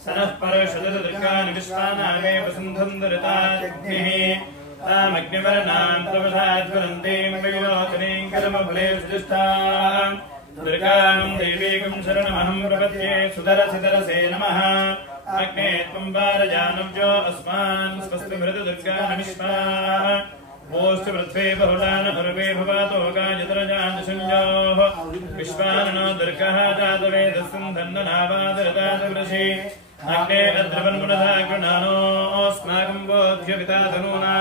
సనః పరషదత దుర్గాని విశ్వానామే వసుంధందరితాగ్నిః తామగ్నివర్ణాం ప్రవధాజ్వలంతీం విలోచనీం కర్మఫలే సుజిష్టాం దుర్గాం దేవీకం శరణమహం ప్రపద్యే. సుధరసిధరసే నమః. అగ్నే త్వం వారజానవ్యో అస్మాన్ స్వస్తి మృదు దుర్గాని విశ్వా ओष्ठ पृथ्वी बहुलान हर्वे भवातो गायत्रजान संजोः विश्वाननो दुर्गः जातवेदस्सं धन्वनावादरदातवृषि अग्ने अद्रवन्मुनधा गृणानो अस्माकं बोध्यविता धनूना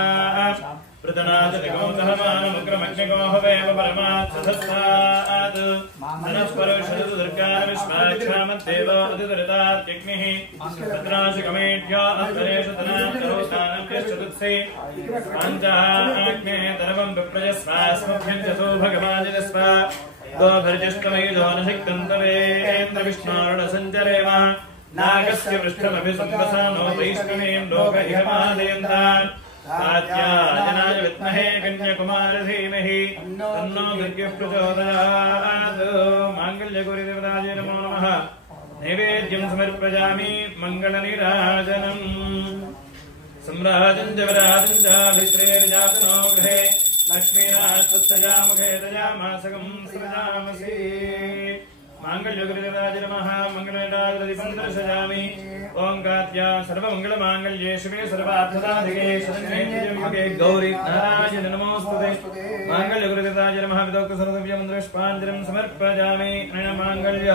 प्रतनाजगोदहमानमुग्रमग्निगो हवेव परमात्सधस्तात् मनस्परुषदु दुर्गाविश्वाक्षामद्देव अतिदुरितात्यग्निः तत्राशकमेढ्यो अन्तरेषु तनान्तरोस्तानभ्यश्चतुत्से पाञ्चाग्ने धर्मं विप्रजस्वास्मभ्यं च सौभगमाजिदस्व गोभर्जष्टमयुधो न शक्तं तवेन्द्रविष्णोरुणसञ्चरेम नागस्य पृष्ठमभिसुन्दसानो वैष्णवीं लोक इहमादयन्तान् आद्याजनाय विद्महे कन्याकुमारी धीमहि तन्नो दुर्गे प्रचोदयात् माङ्गल्यगौरीदेवतायै नमो नमः नैवेद्यं समर्पयामि मङ्गलनीराजनम् सम्राजं च विराजं च भित्रेर्जातनो गृहे लक्ष्मीराजस्तया मुखे दयामासकं सृजामसि माङ्गल्यगौरीदेवतायै नमः मङ्गलनीराजदीपं दर्शयामि ओं गात्या सर्वमङ्गलमाङ्गल्ये शिवे सर्वार्थसाधिके शरण्ये गौरी नारायण नमोस्तुते माङ्गल्यगुरुदेवताय नमः विदोक्तसर्वव्यमन्त्रपुष्पाञ्जलिं समर्पयामि अनेन माङ्गल्य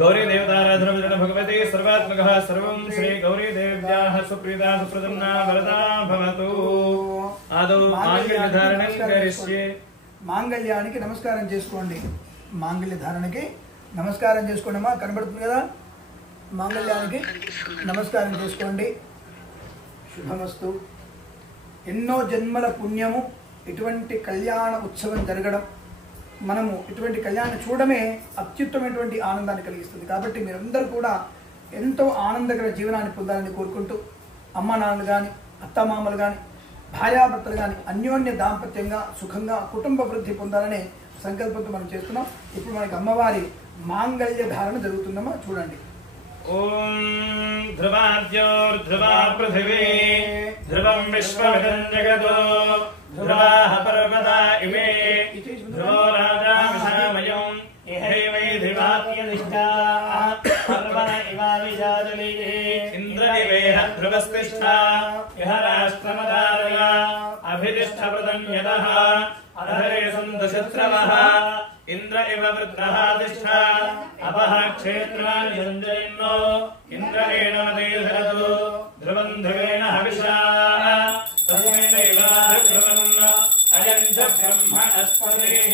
गौरीदेवताराधनं जन भगवते सर्वात्मकः सर्वं श्रीगौरीदेव्याः सुप्रीता सुप्रसन्ना वरदा भवतु आदौ माङ्गल्यधारणं करिष्ये మాంగళ్యానికి నమస్కారం చేసుకోండి మాంగళ్య ధారణకి నమస్కారం చేసుకోండి అమ్మా కనబడుతుంది కదా మాంగళ్యానికి నమస్కారం చేసుకోండి శుభమస్తు ఎన్నో జన్మల పుణ్యము ఇటువంటి కళ్యాణ ఉత్సవం జరగడం మనము ఇటువంటి కళ్యాణం చూడమే అత్యుత్తమైనటువంటి ఆనందాన్ని కలిగిస్తుంది కాబట్టి మీరందరూ కూడా ఎంతో ఆనందకర జీవనాన్ని పొందాలని కోరుకుంటూ అమ్మ నాన్నలు కానీ అత్తమామలు కానీ భార్యాభర్తలు కానీ అన్యోన్య దాంపత్యంగా సుఖంగా కుటుంబ వృద్ధి పొందాలనే సంకల్పంతో మనం చేస్తున్నాం ఇప్పుడు మనకి అమ్మవారి మాంగళ్య ధారణ జరుగుతుందమ్మా చూడండి ओम ध्रुवाद्योर्ध्रुवा पृथिवी ध्रुवं विश्वमिदं जगतो ध्रुवाः पर्वता इमे ध्रुवो राजा विषामयं इहैवै ध्रुवात्यधिष्ठा पर्वत इवाविजाजलिः इन्द्र इवेह ध्रुवस्तिष्ठा इह राष्ट्रमदारय अभितिष्ठप्रदं यतः अधरे सन्तशत्रवः इंद्र इव वृत्रः तिष्ठा अपः क्षेत्राणि सञ्जयन्नो इन्द्रेण मदेधरतु ध्रुवं ध्रुवेण हविषा तस्मै दैवाधिध्रुवम् अयं च ब्रह्मणस्पतिः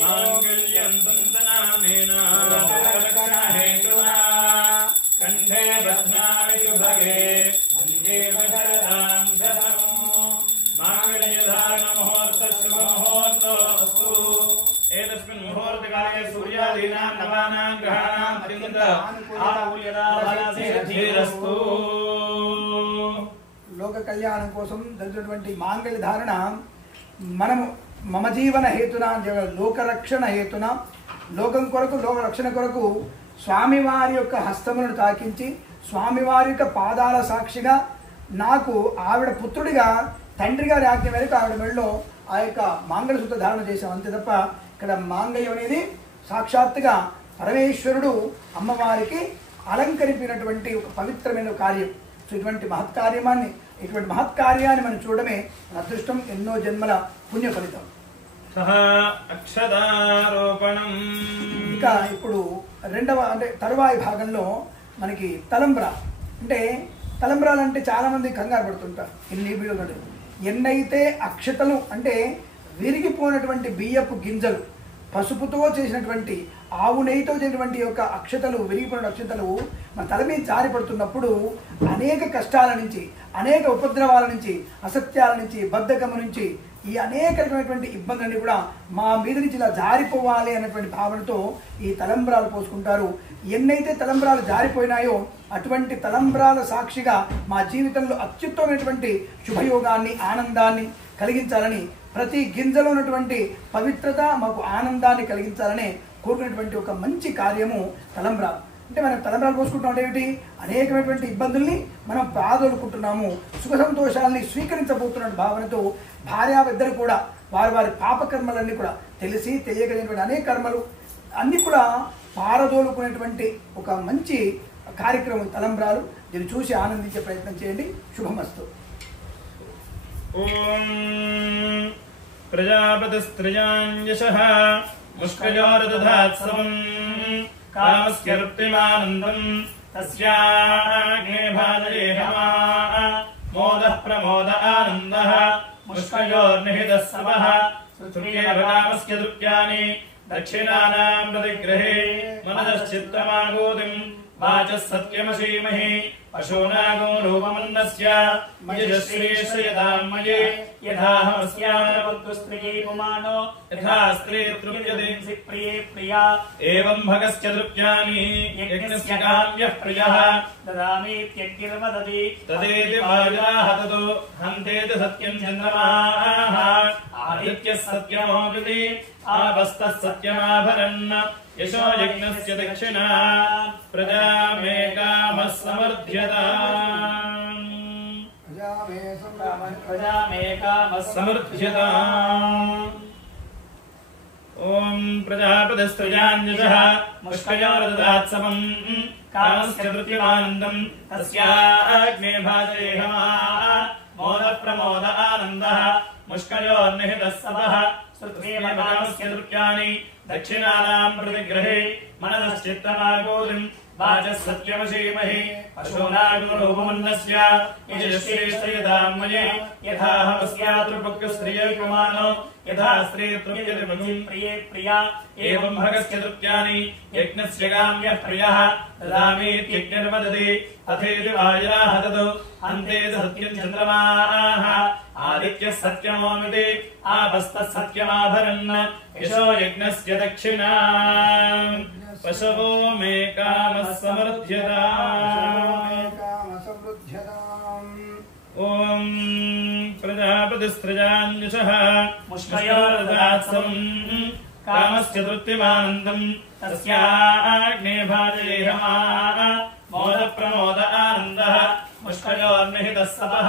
माङ्गल्यं तुन्दनानेन लक्षणहेतुना कण्ठे बध्नामि शुभगे अन्ये वशरदां शतम् माङ्गल्यधारणमुहूर्तशुभमुहूर्तो अस्तु एतस्मिन् मुहूर्तकाले सूर्यादीनां नवानां ग्रहाणां अत्यन्त आनुकूल्यताफलसिद्धिरस्तु లోక కళ్యాణం కోసం జరిగినటువంటి మాంగళ్య ధారణ మనము మమ జీవన హేతున లోక రక్షణ హేతున లోకం కొరకు లోక రక్షణ కొరకు స్వామివారి యొక్క హస్తములను తాకించి స్వామివారి యొక్క పాదాల సాక్షిగా నాకు ఆవిడ పుత్రుడిగా తండ్రి గారి ఆజ్ఞ మేరకు ఆవిడ మెడలో ఆ యొక్క మాంగళ్యసూత్ర ధారణ చేశాం అంతే తప్ప ఇక్కడ మాంగళ్యం అనేది సాక్షాత్తుగా పరమేశ్వరుడు అమ్మవారికి అలంకరించినటువంటి ఒక పవిత్రమైన కార్యం సో ఇటువంటి మహత్కార్యాన్ని మనం చూడడమే అదృష్టం ఎన్నో జన్మల పుణ్య ఫలితం అక్షదారోపణం ఇంకా ఇప్పుడు రెండవ అంటే తరువాయి భాగంలో మనకి తలంబ్రా అంటే తలంబ్రాలంటే చాలా మంది కంగారు పడుతుంటారు ఎన్ని వీడియోలు ఎన్నైతే అక్షతలు అంటే విరిగిపోయినటువంటి బియ్యపు గింజలు పసుపుతో చేసినటువంటి ఆవు నెయ్యితో చేసినటువంటి యొక్క అక్షతలు విరిగిపోయిన అక్షతలు మన తల మీద జారి పడుతున్నప్పుడు అనేక కష్టాల నుంచి అనేక ఉపద్రవాల నుంచి అసత్యాల నుంచి బద్ధకము నుంచి ఈ అనేక రకమైనటువంటి ఇబ్బందులన్నీ కూడా మా మీద నుంచి ఇలా జారిపోవాలి అన్నటువంటి భావనతో ఈ తలంబ్రాలు పోసుకుంటారు ఎన్నైతే తలంబ్రాలు జారిపోయినాయో అటువంటి తలంబ్రాల సాక్షిగా మా జీవితంలో అత్యుత్తమైనటువంటి శుభయోగాన్ని ఆనందాన్ని కలిగించాలని ప్రతి గింజలో ఉన్నటువంటి పవిత్రత మాకు ఆనందాన్ని కలిగించాలనే కోరుకునేటువంటి ఒక మంచి కార్యము తలంబ్రాలు అంటే మనం తలంబ్రాలు పోసుకుంటున్నాం అంటే ఏమిటి అనేకమైనటువంటి ఇబ్బందుల్ని మనం ప్రాదొలుకుంటున్నాము సుఖ సంతోషాలని స్వీకరించబోతున్న భావనతో భార్యాభర్తలు కూడా వారి వారి పాపకర్మలన్నీ కూడా తెలిసి తెలియగలిగినటువంటి అనేక కర్మలు అన్నీ కూడా పారదోలుకునేటువంటి ఒక మంచి కార్యక్రమం తలంబ్రాలు దీన్ని చూసి ఆనందించే ప్రయత్నం చేయండి శుభమస్తు ఓం ప్రజాపతిస్త్రయాన్యశః ముష్కయోరదధాత్సవం కామస్యర్ప్తిమానందం తస్యాగ్నే భాజయేహమా మోదః ప్రమోద ఆనందః ముష్కయోర్నిహితः సమః తృతీయేవ కామస్య దృత్యాని దక్షిణానాం ప్రతిగ్రహే మనశ్చిత్తమాగోతిం వాచः సత్యమసీమహి పశూనాగో రూపమన్నస్య యజశ్రీశ్రయతాం మయే యథాహమస్యానవద్దుస్త్రియే పుమానో యథా స్త్రీ తృప్యతే ప్రియే ప్రియా ఏవం భగస్య తృప్యాని యజ్ఞస్య కామ్యః ప్రియః దదామీత్యగ్నిర్వదతి తదేతి వాజాః తతో హంతేతి సత్యం చంద్రమాః ఆదిత్యः సత్యమోపితి ఆపస్తः సత్యమాభరన్ యశో యజ్ఞస్య దక్షిణా ప్రజామేకామः సమర్థ్యతాం ప్రజామేకామः సమర్థ్యతాం ఓం ప్రజాపతిస్త్రయాన్యశః ముష్కయోరదధాత్సవం కామస్య తృప్తిమానందం తస్యాగ్నే భాజయేహమా మోదః ప్రమోద ఆనందః ముష్కయోర్నిహితः సమః తృతీయేవ కామస్య తృప్యాని దక్షిణానాం ప్రతిగ్రహే మనశ్చిత్తమాగోతిం వాచः సత్యమసీమహి పశూనాగో రూపమన్నస్య యజశ్రీశ్రయతాం మయే యథాహమస్యాతృపక్స్త్రియే పుమానో యథా స్త్రీ తృప్యతే భగిం ప్రియే ప్రియా ఏవం భగస్య తృప్యాని యజ్ఞస్య కామ్యః ప్రియః దదామీత్యగ్నిర్వదతి తథేతి వాజాః తతో హంతేతి సత్యం చంద్రమాః ఆదిత్యः సత్యమోమితి ఆపస్తः సత్యమాభరన్ యశో యజ్ఞస్య దక్షిణా పశవో మే కామः సమృద్ధ్యతాం ఓం ప్రజాపతిస్త్రయాన్యశః ముష్కయోరదధాత్సవం కామస్య తృప్తిమానందం తస్యాగ్నే భాజయేహమా మోదః ప్రమోద ఆనందః ముష్కయోర్నిహితः సమః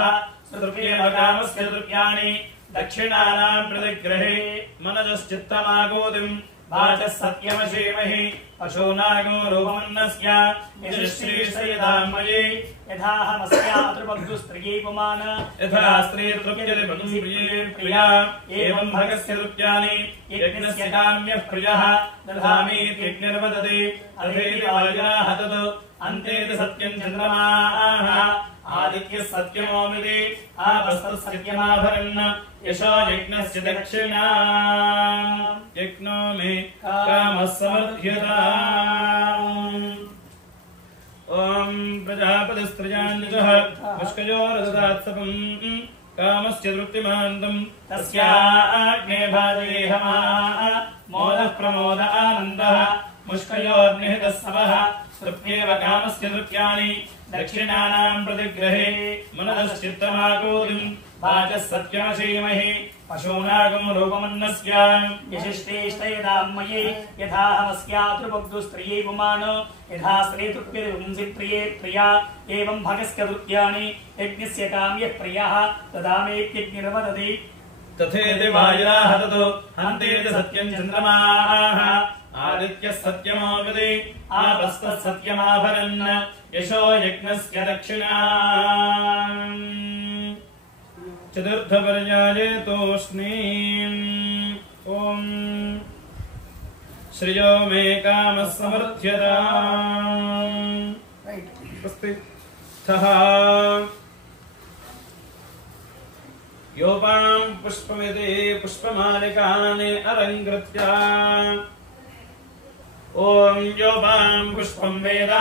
తృతీయేవ కామస్య తృప్యాని దక్షిణానాం ప్రతిగ్రహే మనశ్చిత్తమాగోతిం వాచः సత్యమసీమహి పశూనాగో రూపమన్నస్య యజశ్రీశ్రయతాం మయే యథాహమస్యాతృపక్స్త్రియే పుమాన యథా స్త్రీ తృప్యతే భగిం ప్రియే ప్రియా ఏవం భగస్య తృప్యాని యజ్ఞస్య కామ్యః ప్రియః దదామీత్యగ్నిర్వదతి తథేతి వాజాః తతో హంతేతి సత్యం చంద్రమాః ఆదిత్యः సత్యమోమితి ఆపస్తः సత్యమాభరన్ యశో యజ్ఞస్య దక్షిణా యజ్ఞో మే కామः సమర్థ్యతాం ఓం ప్రజాపతిస్త్రయాన్యశః ముష్కయోరదధాత్సవం కామస్య తృప్తిమానందం తస్యాగ్నే భాజయేహమా మోదః ప్రమోద ఆనందః ముష్కయోర్నిహితः సమః తృప్యేవ కామస్య తృప్యాని దక్షిణానాం ప్రతిగ్రహే మనశ్చిత్తమాగోతిం వాచः సత్యమసీమహి పశూనాగం రూపమన్నస్య యశశ్రేష్ఠయతాం మయే యథాహమస్యాతృపక్స్త్రియే పుమానో యథా స్త్రీ తృప్యతే పుంసి ప్రియే ప్రియా ఏవం భగస్య తృప్యాని యజ్ఞస్య కామ్యః ప్రియః దదామీత్యగ్నిర్వదతి తథేతి వాజాః తతో హంతేతి సత్యం చంద్రమాః ఆదిత్యः సత్యమోపితి ఆపస్తः సత్యమాభరన్ యశో యజ్ఞస్య దక్షిణా చతుర్థపర్యాయేతోష్ణీం ఓం శ్రియో మే కామः సమర్థ్యతాం స్వస్తి యోపాం పుష్పమితి పుష్పమాలికాని అలంకృత్య ఓం యోపాం పుష్పం వేద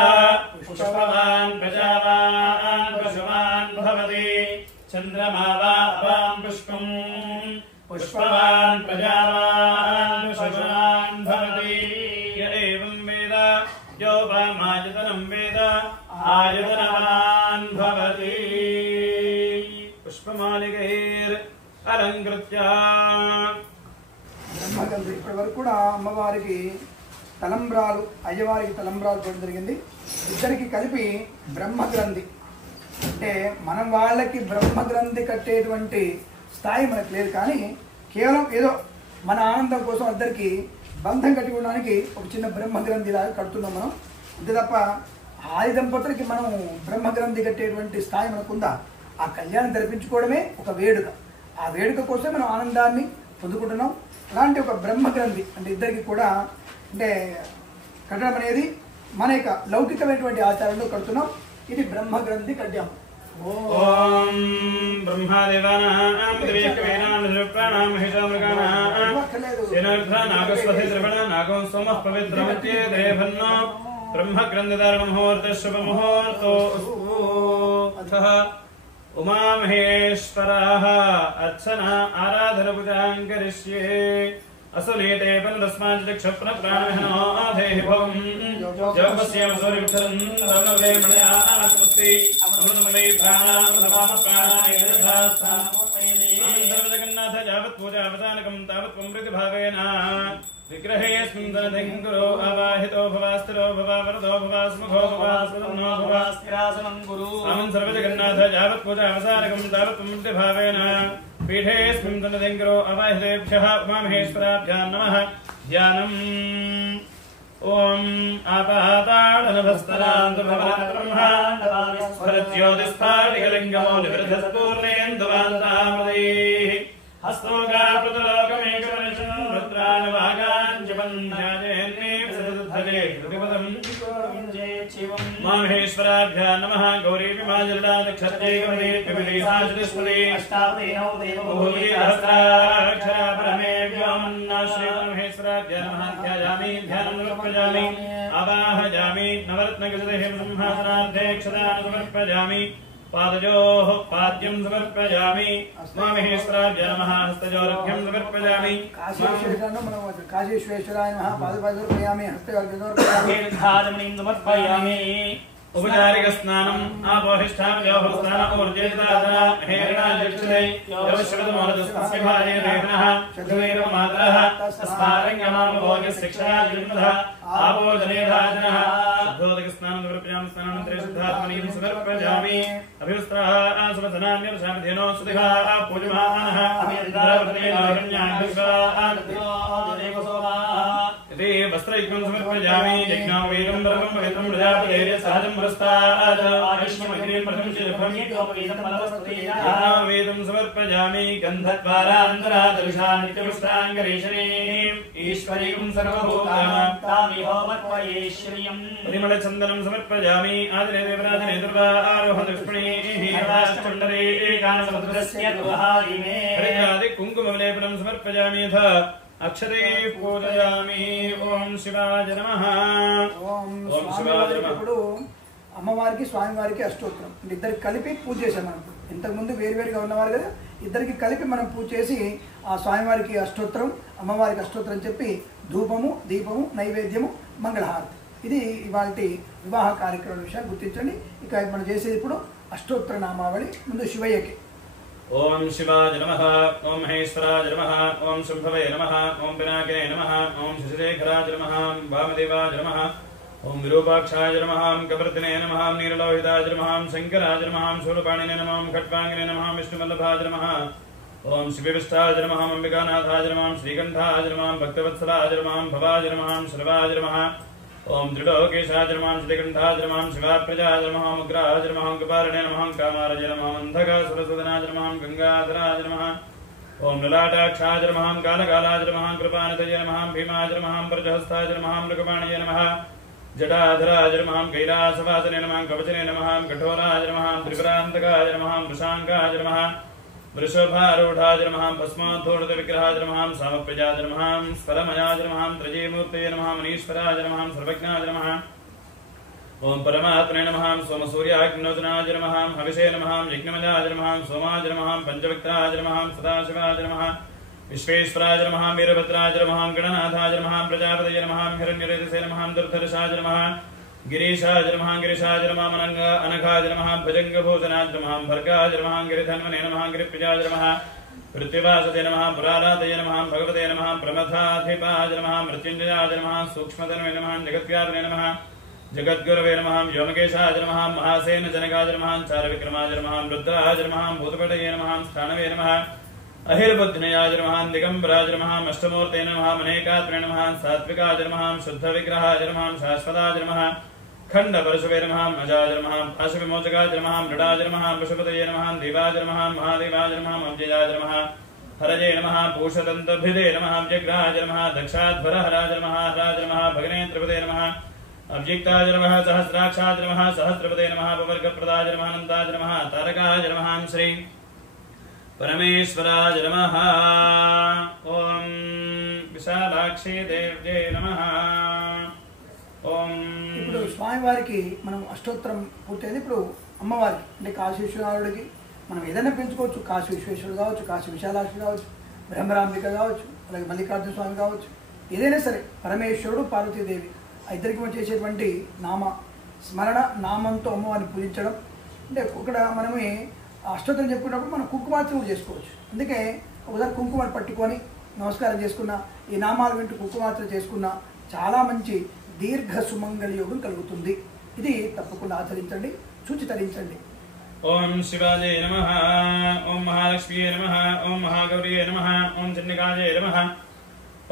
పుష్పవాన్ ప్రజావాన్ పశువాన్ భవతి చంద్రమా వా అపాం పుష్పం పుష్పవాన్ ప్రజావాన్ పశువాన్ భవతి య ఏవం వేద యోపామాయతనం వేద ఆయతనవాన్ భవతి పుష్పమాలికైర్ అలంకృత్య బ్రహ్మగంధ ఇప్పటి వరకు కూడా అమ్మవారికి తలంబ్రాలు అయ్యవారికి తలంబ్రాలు చూడడం జరిగింది. ఇద్దరికి కలిపి బ్రహ్మగ్రంథి అంటే మనం వాళ్ళకి బ్రహ్మగ్రంథి కట్టేటువంటి స్థాయి మనకు లేదు, కానీ కేవలం ఏదో మన ఆనందం కోసం ఇద్దరికి బంధం కట్టుకోవడానికి ఒక చిన్న బ్రహ్మగ్రంథి లాగా కడుతున్నాం మనం. అంతే తప్ప ఆది దంపతులకి మనం బ్రహ్మగ్రంథి కట్టేటువంటి స్థాయి మనకుందా? ఆ కళ్యాణం జరిపించుకోవడమే ఒక వేడుక. ఆ వేడుక కోసం మనం ఆనందాన్ని పొందుకుంటున్నాం. అలాంటి ఒక బ్రహ్మ గ్రంథి అంటే ఇద్దరికి కూడా అంటే కట్టడం అనేది మన యొక్క లౌకికమైనటువంటి ఆచారంలో కడుతున్నాం. ఇది బ్రహ్మ గ్రంథి కట్టాం. ఓం బ్రహ్మదేవానాం దేవీకవేనాం నిరుప్రాణాం మహిషామృగానాం శనర్ధ నాగస్వధి త్రివణ నాగం సోమః పవిత్రమత్యే దేవన్నో బ్రహ్మగ్రంథిధారణ ముహూర్త శుభ ముహూర్తో అథః ఉమామహేశ్వరాః అర్చనా ఆరాధన పూజాం కరిష్యే असुलेते पन्दस्माञ्चक्षप्न प्राणहनो आधेहि भवं जपस्यं सूर्यविक्षरन् रमवे मणयानस्ति अमृतमवे प्राणामृतमाम प्राणाय यथास्तां सर्वजगन्नाथ यावत् पूजावसानकं तावत् त्वं प्रतिभावेन विग्रहेऽस्मिन् सन्निधिं कुरु आवाहितो भवास्थिरो भवा वरदो भवास्मुखो भवास्वदन्नो भवास्थिरासनं कुरु अहं सर्वजगन्नाथ यावत् पूजावसानकं तावत् त्वं प्रतिभावेन पीठेऽस्मिन् सन्निधिं कुरु अवाहितेभ्यः उमामहेश्वराभ्यां नमः ध्यानम् ओम आपाताडनभस्तरान्तब्रह्माण्डस्फरज्योतिस्फाटिकलिङ्गमो निवृद्धस्फूर्णेन्दुवान्तामृतैः हस्तोगाप्रतलोकमेकमनिशं महेश्वराभ्यां नमः गौरी विमाजलदा नक्षत्रैकमदे पिबलीसाचतुष्पदे अष्टावदेनौ देवभूमिहस्ताक्षरा परमे व्योमन्नाश्री महेश्वराभ्यां नमः ध्यायामि ध्यानं समर्पयामि आवाहयामि नवरत्नगजदेहं संहासनार्थे क्षदानं समर्पयामि पादयोः पाद्यं समर्पयामि महेश्वराभ्यां नमः हस्तयोरर्घ्यं समर्पयामि काशीश्वेश्वराय नमः पादपादर्पयामि हस्तयोरर्घ्यं समर्पयामि धारमणिं समर्पयामि उपचारिक स्नानम् आपोहिष्ठाभ्यो स्नान ऊर्जेतादना हेरणाध्यक्षते यवश्वतमोरजस्तस्य भार्ये देहनः चतुर्वेदमातरः तस्मारङ्गमामभोग्यशिक्षया जन्मधः आपोजनेधाजनः शुद्धोदक स्नानं समर्पयामि स्नानानन्तरे शुद्धात्मनीं समर्पयामि अभिवस्त्राः सुवसनान्यवसामधेनो सुदिघाः पूजमानः इति वस्त्रयज्ञं समर्पयामि यज्ञं वेदं ब्रह्मं पवित्रं प्रजापतेर्य सहजं पुरस्तात् आयुष्यमग्निं वेदं समर्पयामि गन्धद्वारान्तरादर्शा नित्यपुष्टाङ्गरेशनीम् ईश्वरीं सर्वभूतानां परिमलचन्दनं समर्पयामि आदरे देवराजने दुर्वारोहदक्ष्मणीः राष्ट्रमण्डले एकानसमुद्रस्य दुहारिमे कुङ्कुमलेपनं समर्पयामि यथा अक्षरे पूजयामि ओम शिवाय नमः ఓం శివాయ నమః. ఇప్పుడు అమ్మవారికి స్వామివారికి అష్టోత్తరం అంటే ఇద్దరికి కలిపి పూజ చేసాం మనం. ఇంతకుముందు వేరువేరుగా ఉన్నవారు కదా, ఇద్దరికి కలిపి మనం పూజ చేసి ఆ స్వామివారికి అష్టోత్తరం అమ్మవారికి అష్టోత్తరం చెప్పి ధూపము దీపము నైవేద్యము మంగళహారతి. ఇది ఇవాళ వివాహ కార్యక్రమం విషయాన్ని గుర్తించండి. ఇక మనం చేసేది ఇప్పుడు అష్టోత్తర నామావళి. ముందు శివయ్యకి ओम शिवाय नमः ओम महेश्वराय नमः ओम शंभवे नमः ओम पिनाकिने नमः ओम शशिशेखराय नमः वामदेवाय नमः ओम विरूपाक्षाय नमः कवर्तिने नमः नीललोहिताय नमः शंकराय नमः शूलपाणिने नमः खट्वांगिने नमः विष्णुवल्लभाय नमः ओम शिवविष्टाय नमः अंबिकानाथाय नमः श्रीकंठाय नमः भक्तवत्सलाय नमः भवाय नमः सर्वाय नमः ओम दृढोकेशाय नमः श्रीकंठाय नमः शिवाप्रजाय नमः मुग्राय नमः कपालिने नमः कामारज नमः अन्धकासुरसुदनाय नमः गंगाधराय नमः ओम ललाटाक्षाय नमः कालकालाय नमः कृपानिधये नमः भीमाय नमः प्रजहस्ताय नमः मृगपाणये नमः जटाधराय नमः कैलासवासने नमः कवचने नमः कठोराय नमः त्रिपुरान्तकाय नमः वृषाङ्काय नमः वृषभारूढाय नमः भस्मोद्धूर्तविग्रहाय नमः सामप्रियाय नमः स्फलमयाय नमः त्रयीमूर्तये नमः मनीश्वराय नमः सर्वज्ञाय नमः ओम परमात्मने नमः सोमसूर्याग्निनोदनाय नमः हविषे नमः यज्ञमयाय नमः सोमाय नमः पंचविक्राय नमः सदाशिवाय नमः विश्वेश्वराय नमः वीरभद्राय नमः गणनाथाय नमः प्रजापतये नमः हिरण्यरेतसे नमः दुर्धर्षाय नमः गिरीशाय नमः गिरीशाय नमः अनघाय नमः भुजंगभूषणाय नमः भर्गाय नमः गिरिधन्वने नमः गिरिप्रियाय नमः पृथ्वीवासते नमः पुरारातये नमः भगवते नमः प्रमथाधिपाय नमः मृत्युंजयाय नमः सूक्ष्मतन्वे नमः जगत्व्यापिने नमः जगद्गुरवे नमः व्योमकेशाय नमः महासेन जनकाय नमः चारविक्रमाय नमः रुद्राय नमः भूतपटये नमः स्थानवे नमः अहिर्बुद्धनयाय नमः दिगंबराय नमः अष्टमूर्ते नमः मनेकात्मने नमः सात्विकाय नमः शुद्धविग्रहाय नमः शाश्वताय नमः खंड परशुवे नमः अजाय नमः पाशविमोचकाय नमः मृडाय नमः पशुपतये नमः देवाय नमः महादेवाय नमः अव्ययाय नमः हरये नमः पूषदन्तभिदे नमः व्यग्राय नमः दक्षाध्वरहराय नमः हराय नमः भगनेत्रपदे नमः अव्यक्ताय नमः सहस्राक्षाय नमः सहस्रपदे नमः पवर्गप्रदाय नमः अनन्ताय नमः तारकाय नमः श्री परमेश्वराय नमः ओम विशालाक्षी देव्ये नमः ओम ఇప్పుడు స్వామివారికి మనం అష్టోత్తరం పూర్తయింది. ఇప్పుడు అమ్మవారికి అంటే కాశీ విశ్వనాథుడికి మనం ఏదైనా పెంచుకోవచ్చు. కాశీ విశ్వేశ్వరుడు కావచ్చు, కాశీ విశాలాక్షి కావచ్చు, బ్రహ్మరాంబిక కావచ్చు, అలాగే మల్లికార్జున స్వామి కావచ్చు, ఏదైనా సరే పరమేశ్వరుడు పార్వతీదేవి ఆ ఇద్దరికి మనం చేసేటువంటి నామ స్మరణ నామంతో అమ్మవారిని పూజించడం. అంటే ఇక్కడ మనమే అష్టోత్తరం చెప్పుకున్నప్పుడు మనం కుంకుమార్చన కూడా చేసుకోవచ్చు. అందుకే ఒకసారి కుంకుమను పట్టుకొని నమస్కారం చేసుకున్న ఈ నామాలు వింటూ కుంకుమార్చన చేసుకున్న చాలా మంచి దీర్ఘ సుమంగళి యోగం కలుగుతుంది. ఇది తప్పకుండా ఆచరించండి, సూచితరించండి. ओम शिवाय नमः ओम महालक्ष्मी नमः ओम महागौरी नमः ओम चंडिकाय नमः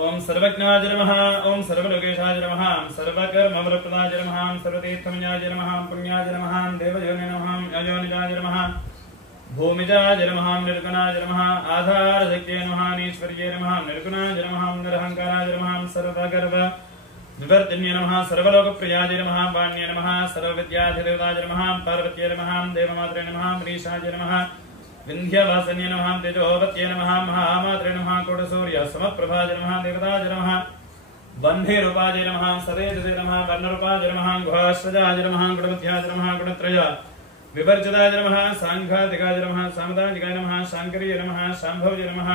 ओम सर्वज्ञाय नमः ओम सर्वलोकेशाय नमः सर्वकर्मवरप्रदाय नमः सर्वतीर्थमयाय नमः पुण्याय नमः देवयोनि नमः अयोनिजाय नमः भूमिजाय नमः निर्गुणाय नमः आधारशक्त्यै नमः ईश्वर्यै नमः निर्गुणाय नमः निरहंकाराय नमः सर्वगर्व विवर्तिन्ये नमः सर्वलोकप्रियाय नमः वाण्ये नमः सर्वविद्याधिदेवताय नमः पार्वत्यै नमः देवमात्रे नमः मनीषाय नमः विन्ध्यवासिन्ये नमः तेजोवत्यै नमः महामात्रे नमः कोटसूर्य समप्रभाय नमः देवताय नमः वह्निरूपाय नमः सतेजसे नमः वर्णरूपाय नमः गुहाश्वजाय नमः गुणबुद्ध्याय नमः गुणत्रय विवर्जिताय नमः सांघातिकाय नमः सामदानिकाय नमः शांकरीय नमः शांभवय नमः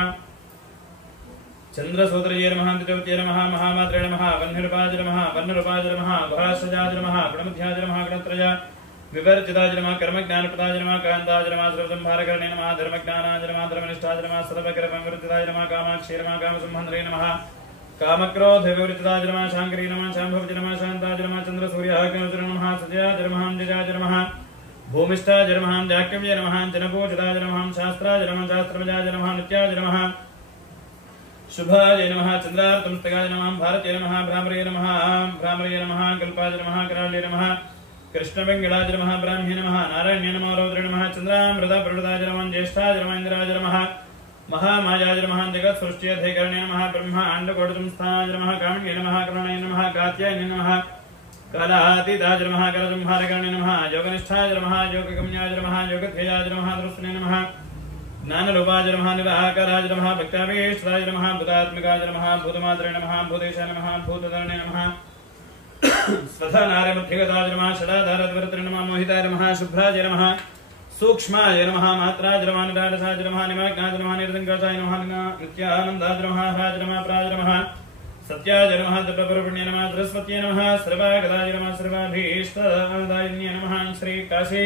चंद्रसूत्रये नमः द्वितीये नमः महामात्रे नमः वह्निरूपाय नमः वर्णरूपाय नमः गुहाश्वजाय नमः गुणबुद्ध्याय नमः गुणत्रय विवर्जिताय नमः कर्मज्ञानप्रदाय नमः कान्ताय नमः सर्वसंहारकरणे नमः धर्मज्ञानाय नमः धर्मनिष्ठाय नमः सर्वकर्मविवर्जिताय नमः कामाक्षी नमः कामसंहन्द्रे नमः कामक्रोधविवर्जिताय नमः शांकरी नमः शांभवय नमः शान्ताय नमः चंद्रसूर्याग्निहोत्र नमः सत्याय नमः जयाय नमः भूमिष्ठाय नमः जाक्यव्ये नमः जनपूजिताय नमः शास्त्राय नमः शास्त्रमयाय नमः नित्याय नमः शुभाय नमः चंद्रार्तमस्तकाय नमः भारते नमः भ्रामरे नमः कल्पाय नमः कराळे नमः कृष्णवेंकटाय नमः ब्राह्मणे नमः नारायणे नमः रौद्रे नमः चंद्रामृतप्रदाय नमः ज्येष्ठाय नमः इंद्राय नमः महामायाय नमः जगत्सृष्ट्यधिकरणे नमः ब्रह्माण्डकोटिसंस्थाय नमः कामण्ये नमः करुणाय नमः कात्यायने नमः कालातीताय नमः करसंहारकरणे नमः योगनिष्ठाय नमः योगगम्याय नमः योगध्ययाय नमः दृष्णे नमः ज्ञानरूपाय नमः निराकाराय नमः भक्तावेश्वराय नमः भूतात्मिकाय नमः भूतमात्रे नमः भूतेशाय नमः भूतधरणे नमः स्वधानार्यमध्यगताय नमः षडाधारद्वर्त्रे नमः मोहिताय नमः शुभ्राय नमः सूक्ष्माय नमः मात्राय नमः निरालसाय नमः निमग्नाय नमः निर्दङ्काय नमः नित्यानन्दाय नमः हराय नमः प्राय नमः सत्याय नमः दब्रपुण्ये नमः सरस्वत्यै नमः सर्वागदाय नमः सर्वाभीष्टदायिन्ये नमः श्री काशी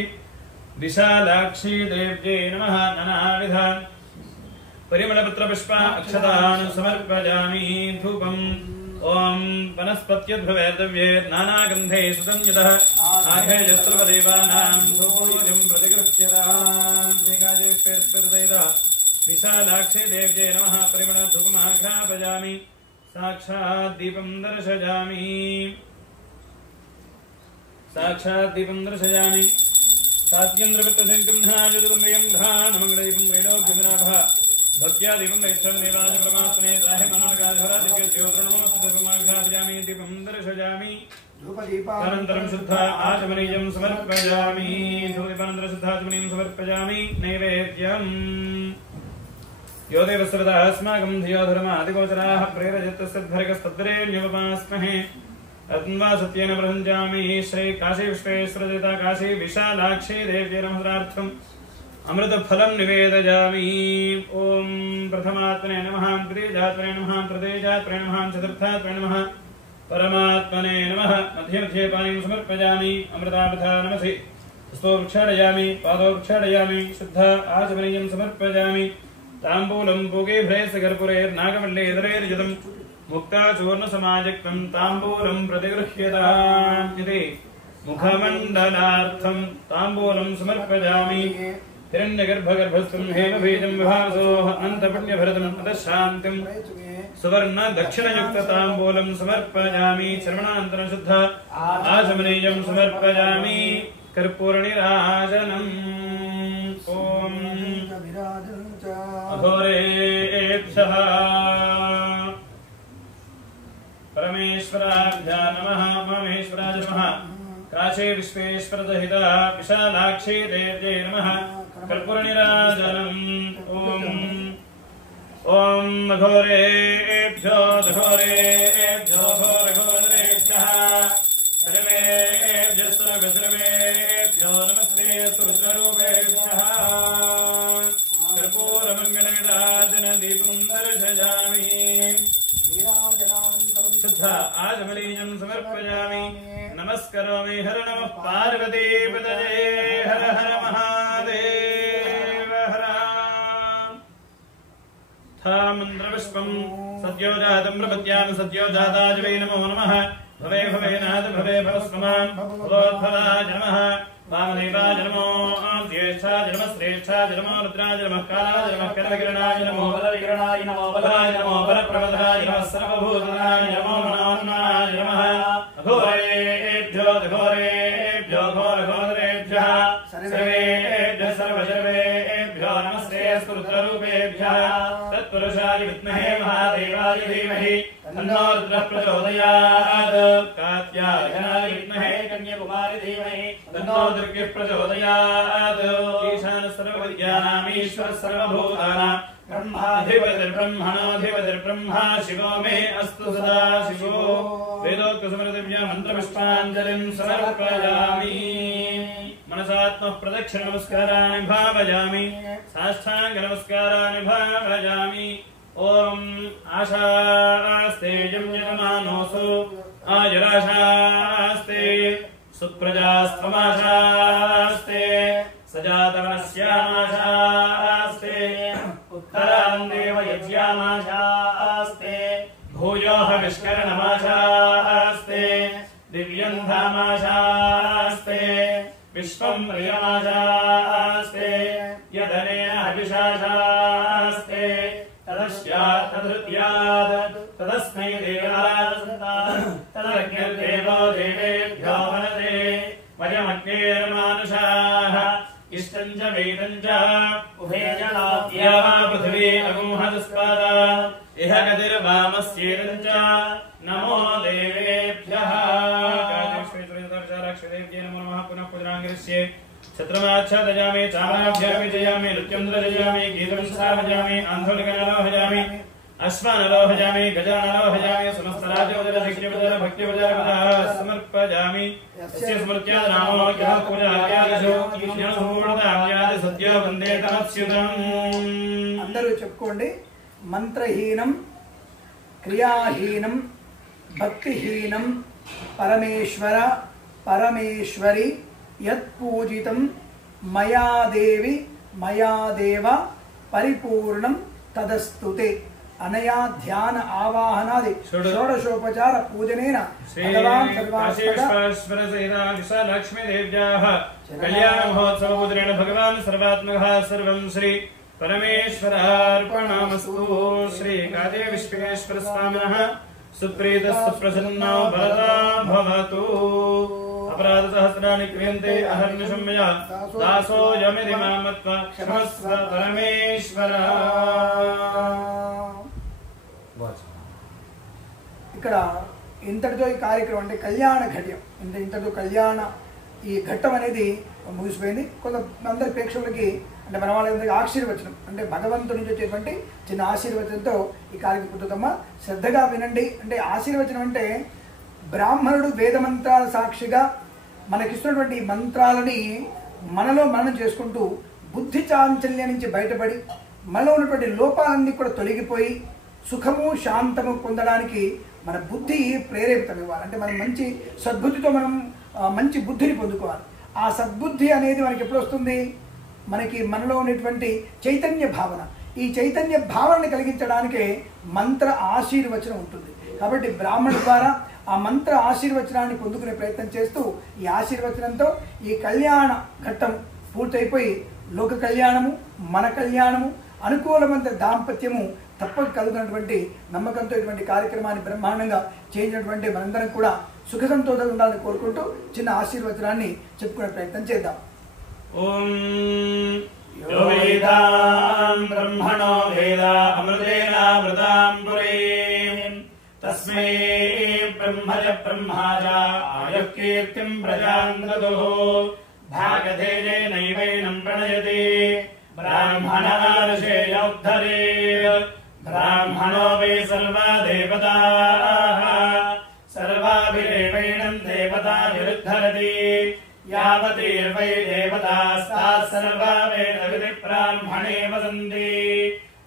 विशालाक्षी देव्ये नमः नानाविध परिमलपत्र पुष्प अक्षतान् समर्पयामि धूपम् ओम वनस्पत्यद्भवेर्दव्ये नानागन्धे सुसंयुतः आघेयस्त्रवदेवानां धूपोऽयं प्रतिगृह्यताम् श्रीकाजेश्वरस्वरदैव विशालाक्षी देव्ये नमः परिमलधूपमाघ्रापयामि साक्षात् दीपं दर्शयामि सात्यन्द्रवृत्तशङ्कं ध्यायजुतमयं घ्राणमङ्गलदीपं त्रैलोक्यविलाभः भक्त्या दीपं दैक्षमेवाज परमात्मने त्राहि मनोरगाधरादिव्यज्योतिर्नमोस्तुतमाघ्रापयामि दीपं दर्शयामि अनन्तरं शुद्ध आचमनीयं समर्पयामि धूपदीपानन्तरं शुद्ध आचमनीयं समर्पयामि नैवेद्यम् यो देवस्रतः अस्माकं धियो धर्मादिगोचराः प्रेरयतस्तद्भर्गस्तद्वरेण्योपमास्महे अत्वा सत्येन प्रसञ्जामि श्री काशी विश्वेश्वरदेवता काशी विशालाक्षी देव्यै नमस्कारार्थम् अमृतफलं निवेदयामि ओम प्रथमात्मने नमः द्वितीयात्मने नमः तृतीयात्मने नमः चतुर्थात्मने नमः परमात्मने नमः मध्ये मध्ये पानीं समर्पयामि अमृताभथा नमसि स्तोक्षाडयामि पादोक्षाडयामि शुद्ध आचमनीयं समर्पयामि ताम्बूलं पूगीभ्रेसगर्पुरेर्नागवल्लेधरेर्युतं मुक्ताचूर्णसमायुक्तं ताम्बूलं प्रतिगृह्यताम् इति मुखमण्डलार्थं ताम्बूलं समर्पयामि हिरण्यगर्भगर्भस्थं हेमबीजं विभासोः अनन्तपुण्यभरतम् अतः शान्तिं सुवर्ण दक्षिणयुक्तताम्बूलं समर्पयामि चर्मणान्तरं शुद्ध आचमनीयं समर्पयामि कर्पूरनिराजनम् ॐ अघोरेभ्यः परमेश्वराभ्यां नमः महेश्वराय नमः काशी विश्वेश्वरदहिता विशालाक्षी देव्यै नमः कर्पूरनिराजनम् ॐ घोरेभ्यो घोरेभ्यो घोरेभ्यः सर्वेभ्यः सर्वेभ्यो नमस्ते सुरुद्ररूपेभ्यः कर्पूरमङ्गलनिराजन दीपं दर्शयामि शुद्ध आचमनीयं समर्पयामि नमस्करोमि हर नमः पार्वतीपतये हर हर महादेव हर मन्त्रपुष्पं सद्योजातं प्रपद्यामि सद्योजाताय वै नमो नमः भवे भवे नाथ भवे भवस्ममान् भवोद्भवाय नमः वामदेवाय नमो ज्येष्ठाय नमः श्रेष्ठाय नमो रुद्राय नमः कालाय नमः कर्मकिरणाय नमो बलविकिरणाय नमो बलाय नमो बलप्रवधाय नमः सर्वभूताय नमो मनोन्मनाय नमः घोरेभ्यो घोरेभ्यो घोरघोरेभ्यः सर्वेभ्यः सर्वसर्वेभ्यो नमस्ते रुद्ररूपेभ्यः तत्पुरुषाय विद्महे महादेवाय धीमहि तन्नो रुद्रः प्रचोदयात् कात्यायनाय विद्महे कन्याकुमारी धीमहि तन्नो दुर्गः प्रचोदयात् ईशानः सर्वविद्यानामीश्वरः सर्वभूतानां ब्रह्माधिपतिर्ब्रह्मणोऽधिपतिर्ब्रह्मा शिवो मे अस्तु सदा शिवो वेदोक्तसमृतिभ्य मन्त्रपुष्पाञ्जलिं समर्पयामि मनसात्मः प्रदक्षिणनमस्काराणि भावयामि साष्टाङ्गनमस्काराणि भावयामि ॐ आशास्ते यजमानोऽसु आयुराशास्ते सुप्रजास्त्वमाशास्ते सजातवनस्यामाशास्ते उत्तरान्देव यज्ञामाशास्ते भूयोः विष्करणमाशास्ते दिव्यं धामाशास्ते विश्वं प्रियमाशास्ते यदनेन हविषाशास्ते तदस्यात् तदृत्यात् तदस्मै तदग्निर्देवो देवेभ्यो वदते वयमग्नेर्मानुषाः इष्टं च वेदं च उभे जलाद्या वा पृथिवी अगुंहदस्पादा इह गतिर्वामस्येदं च नमो देवेभ्यः नमो नमः पुनः पूजनाङ्गिरिष्ये छत्रमाच्छादयामि चामराभ्यामि जयामि नृत्यं द्रजयामि गीतं श्रावयामि आन्धोलिकनरोहयामि अश्वानरोहयामि गजानरोहयामि समस्तराज्योदरधिक्यवदर भक्तिवदरपदः समर्पयामि यस्य स्मृत्या नामो यः पूजाद्यादिषु ज्ञानपूर्णताव्यादि सद्यो वन्दे तमच्युतम् అందరూ చెప్పుకోండి మంత్రహీనం క్రియాహీనం భక్తిహీనం పరమేశ్వర పరమేశ్వరి యత్పూజితం మయా దేవి మయా దేవ పరిపూర్ణం తదస్తుతే అనయా ధ్యాన ఆవాహనాది షోడశోపచార పూజనేన భగవాన్ సర్వాశ్వర లక్ష్మీ దేవ్యాః కళ్యాణ మహోత్సవ పూజనేన భగవాన్ సర్వాత్మకః సర్వం శ్రీ परमेश्वरार्पणमस्तु श्री कादे विश्वेश्वर स्वामिनः सुप्रीतः सुप्रसन्नो भरता भवतु अपराध सहस्राणि क्रियन्ते अहर्निशं मया दासो यमिति मां मत्वा क्षमस्व परमेश्वर ఇక్కడ ఇంతటితో ఈ కార్యక్రమం అంటే కళ్యాణ ఘట్యం ఇంతటితో కళ్యాణ ఈ ఘట్టం అనేది ముగిసిపోయింది. కొంతమంది ప్రేక్షకులకి అంటే మన వాళ్ళందరికీ ఆశీర్వచనం అంటే భగవంతుడి నుంచి వచ్చేటువంటి చిన్న ఆశీర్వచనంతో ఈ కార్యక్రమం పుట్టుతమ్మ శ్రద్ధగా వినండి. అంటే ఆశీర్వచనం అంటే బ్రాహ్మణుడు వేద మంత్రాల సాక్షిగా మనకిస్తున్నటువంటి మంత్రాలని మనలో మననం చేసుకుంటూ బుద్ధి చాంచల్యం నుంచి బయటపడి మనలో ఉన్నటువంటి లోపాలన్నీ కూడా తొలగిపోయి సుఖము శాంతము పొందడానికి మన బుద్ధి ప్రేరేపితం ఇవ్వాలి. అంటే మనం మంచి సద్బుద్ధితో మనం మంచి బుద్ధిని పొందుకోవాలి. ఆ సద్బుద్ధి అనేది మనకి ఎప్పుడు వస్తుంది? మనకి మనలో ఉన్నటువంటి చైతన్య భావన, ఈ చైతన్య భావనని కలిగించడానికే మంత్ర ఆశీర్వచనం ఉంటుంది. కాబట్టి బ్రాహ్మణుల ద్వారా ఆ మంత్ర ఆశీర్వచనాన్ని పొందుకునే ప్రయత్నం చేస్తూ ఈ ఆశీర్వచనంతో ఈ కళ్యాణ ఘట్టం పూర్తయిపోయి లోక కళ్యాణము, మన కళ్యాణము, అనుకూలమైన దాంపత్యము తప్పక కలుగుతున్నటువంటి నమ్మకంతో ఇటువంటి కార్యక్రమాన్ని బ్రహ్మాండంగా చేయించినటువంటి మనందరం కూడా సుఖ సంతోషాలు ఉండాలని కోరుకుంటూ చిన్న ఆశీర్వచనాన్ని చెప్పుకునే ప్రయత్నం చేద్దాం. ఓం యో వేదాం బ్రహ్మణో వేద అమృతేన వృతాం పురీం తస్మై బ్రహ్మజ బ్రహ్మాజ ఆయుః కీర్తిం ప్రజాం దదుః భాగధేయేనైవైనం ప్రణయతి బ్రాహ్మణార్షేయోద్ధరేత్ బ్రాహ్మణో వై సర్వా దేవతాః సర్వాభిరేవైనం దేవతాభిరుద్ధరతి యావతీర్వై దేవతాస్తాః సర్వా వేదవిధి బ్రాహ్మణే వదంతి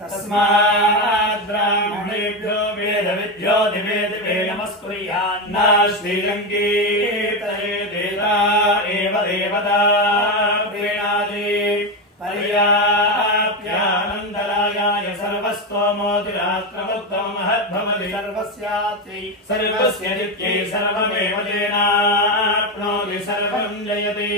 తస్మాద్ బ్రాహ్మణేభ్యో వేదవిద్యో దివే దివే నమస్కుర్యాన్నా శ్రీయం కీర్తయేదేతా ఏవ దేవతా ప్రీణాతి పర్యాప్యానందరాయాయ సర్వస్తోమోతిరాత్రముత్తమ మహద్భవతి సర్వస్యాత్యై సర్వస్య నిత్యై సర్వమేవ జేనాప్నోతి సర్వం జయతి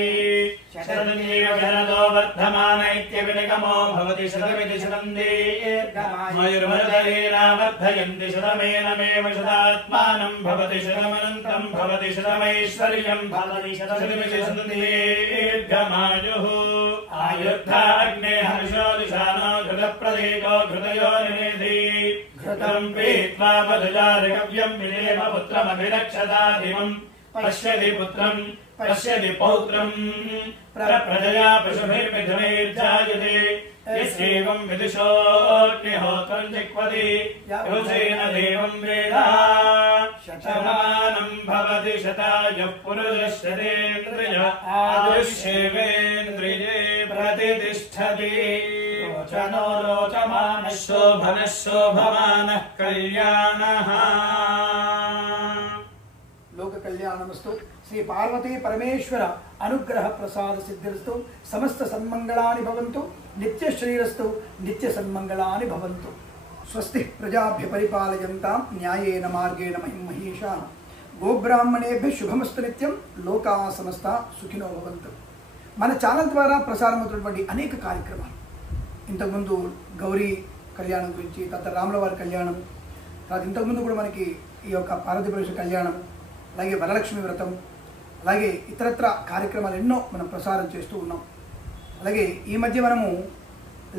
శతమేవ శరదో వర్ధమాన ఇత్యభినిగమో భవతి శతమితి శతం దీర్ఘమాయుర్వర్ధయేనా వర్ధయంతి శతమేనమేవ శతాత్మానం భవతి శతమనంతం భవతి శతమైశ్వర్యం భవతి శతమితి శతం దీర్ఘమాయుః ఆయుర్ధాగ్నే హర్షో దిశానో ఘృతప్రదీపో ఘృతయో నివేది ఘృతం పీత్వా వధుజారికవ్యం విలేమ పుత్రమభిరక్షతాధిమం పశ్యతి పుత్రం పశ్యతి పౌత్రం ప్రజయా పశుభిర్మిథునైర్జాయతే యస్యేవం విదుషోऽగ్నిహోత్రం జిహ్వతి యోజేన దేవం వేద శతమానం భవతి శతాయుః పురుషశతేంద్రియ ఆయుష్యేవేంద్రియే ప్రతిష్ఠతి రోచనో రోచమానః శోభనః శోభమానః కళ్యాణః. లోక కళ్యాణమస్తు. శ్రీ పార్వతీ పరమేశ్వర అనుగ్రహ ప్రసాద సిద్ధిరస్తు. సమస్త సన్మంగళాని భవంతు. నిత్య శ్రీరస్తు. నిత్య సన్మంగళాని భవంతు. స్వస్తి ప్రజాభ్య పరిపాలయంతాం న్యాయేన మార్గేణ మహిమహీషాః. గోబ్రాహ్మణేభ్య శుభమస్తు నిత్యం. లోకా సమస్తా సుఖినో భవంతు. మన ఛానల్ ద్వారా ప్రసారమవుతున్నటువంటి అనేక కార్యక్రమాలు, ఇంతకుముందు గౌరీ కళ్యాణం గురించి, తర్వాత రాములవారి కళ్యాణం, తర్వాత ఇంతకుముందు కూడా మనకి ఈ యొక్క పార్వతీ పరమేశ్వర కళ్యాణం, అలాగే వరలక్ష్మి వ్రతం, అలాగే ఇతరత్ర కార్యక్రమాలు ఎన్నో మనం ప్రసారం చేస్తూ ఉన్నాం. అలాగే ఈ మధ్య మనము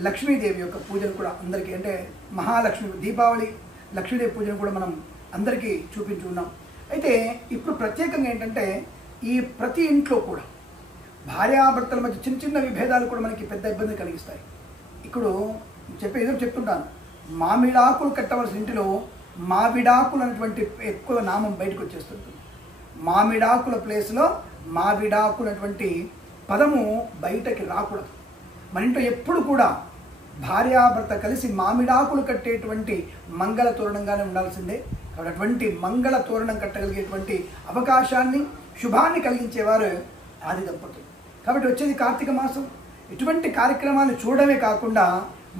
లక్ష్మీదేవి యొక్క పూజను కూడా అందరికీ, అంటే మహాలక్ష్మి దీపావళి లక్ష్మీదేవి పూజను కూడా మనం అందరికీ చూపించి ఉన్నాం. అయితే ఇప్పుడు ప్రత్యేకంగా ఏంటంటే ఈ ప్రతి ఇంట్లో కూడా భార్యాభర్తల మధ్య చిన్న చిన్న విభేదాలు కూడా మనకి పెద్ద ఇబ్బంది కలిగిస్తాయి. ఇప్పుడు ఎదురు చెప్తుంటాను, మామిడాకులు కట్టవలసిన ఇంటిలో మావిడాకులు అనేటువంటి ఎక్కువ నామం బయటకు వచ్చేస్తుంటుంది. మామిడాకుల ప్లేస్లో మావిడాకులు అనేటువంటి పదము బయటకి రాకూడదు. మన ఇంట్లో ఎప్పుడు కూడా భార్యాభర్త కలిసి మామిడాకులు కట్టేటువంటి మంగళ తోరణంగానే ఉండాల్సిందే. కాబట్టి అటువంటి మంగళ తోరణం కట్టగలిగేటువంటి అవకాశాన్ని, శుభాన్ని కలిగించేవారు ఆది దంపతులు. కాబట్టి వచ్చేది కార్తీక మాసం. ఇటువంటి కార్యక్రమాన్ని చూడడమే కాకుండా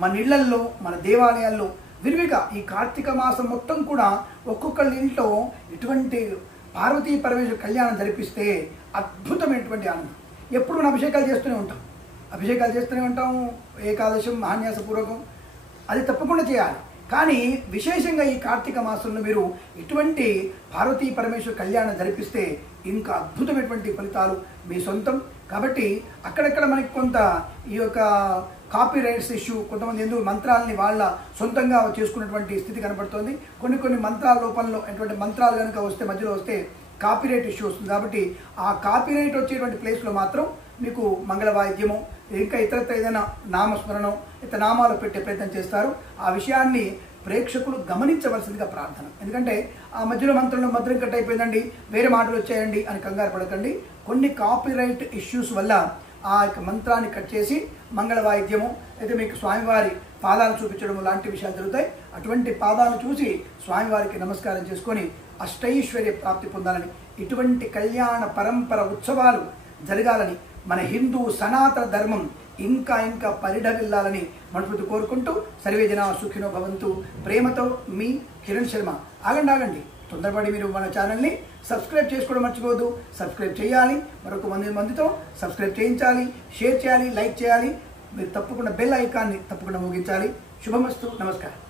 మన ఇళ్లల్లో, మన దేవాలయాల్లో విరివిగా ఈ కార్తీక మాసం మొత్తం కూడా ఒక్కొక్కళ్ళ ఇంట్లో ఇటువంటి పార్వతీ పరమేశ్వర కళ్యాణం జరిపిస్తే అద్భుతమైనటువంటి ఆనందం. ఎప్పుడు మనం అభిషేకాలు చేస్తూనే ఉంటాం, ఏకాదశం మహాన్యాసపూర్వకం, అది తప్పకుండా చేయాలి. కానీ విశేషంగా ఈ కార్తీక మాసంలో మీరు ఇటువంటి పార్వతీ పరమేశ్వర కళ్యాణం జరిపిస్తే ఇంకా అద్భుతమైనటువంటి ఫలితాలు మీ సొంతం. కాబట్టి అక్కడక్కడ మనకి కొంత ఈ యొక్క కాపీ రైట్స్ ఇష్యూ, కొంతమంది ఎందుకు మంత్రాలని వాళ్ళ సొంతంగా చేసుకున్నటువంటి స్థితి కనబడుతుంది. కొన్ని మంత్రాల లోపంలో ఎటువంటి మంత్రాలు కనుక వస్తే, మధ్యలో వస్తే కాపీరైట్ ఇష్యూ వస్తుంది. కాబట్టి ఆ కాపీరైట్ వచ్చేటువంటి ప్లేస్లో మాత్రం మీకు మంగళ వాయిద్యము, ఇంకా ఇతరత్ర ఏదైనా నామస్మరణం, ఇతర నామాలు పెట్టే ప్రయత్నం చేస్తారు. ఆ విషయాన్ని ప్రేక్షకులు గమనించవలసిందిగా ప్రార్థన. ఎందుకంటే ఆ మధ్యలో మంత్రంలో మద్రం కట్ అయిపోయిందండి, వేరే మాటలు వచ్చాయండి అని కంగారు పడకండి. కొన్ని కాపీరైట్ ఇష్యూస్ వల్ల ఆ యొక్క మంత్రాన్ని కట్ చేసి మంగళ వాయిద్యము, అయితే మీకు స్వామివారి పాదాలు చూపించడం లాంటి విషయాలు జరుగుతాయి. అటువంటి పాదాలను చూసి స్వామివారికి నమస్కారం చేసుకొని అష్టైశ్వర్య ప్రాప్తి పొందాలని, ఇటువంటి కళ్యాణ పరంపర ఉత్సవాలు జరగాలని, మన హిందూ సనాతన ధర్మం ఇంకా పరిఢవిల్లాలని మనస్ఫూర్తి కోరుకుంటూ సర్వే జనా సుఖినో భవంతు. ప్రేమతో మీ కిరణ్ శర్మ. ఆగండి, తొందరపడి మీరు మన ఛానల్ని సబ్స్క్రైబ్ చేసుకోవడం మర్చిపోవద్దు. సబ్స్క్రైబ్ చేయాలి, మరొక మందితో సబ్స్క్రైబ్ చేయించాలి, షేర్ చేయాలి, లైక్ చేయాలి. మీరు తప్పకుండా బెల్ ఐకాన్ని తప్పకుండా మోగించాలి. శుభమస్తు. నమస్కారం.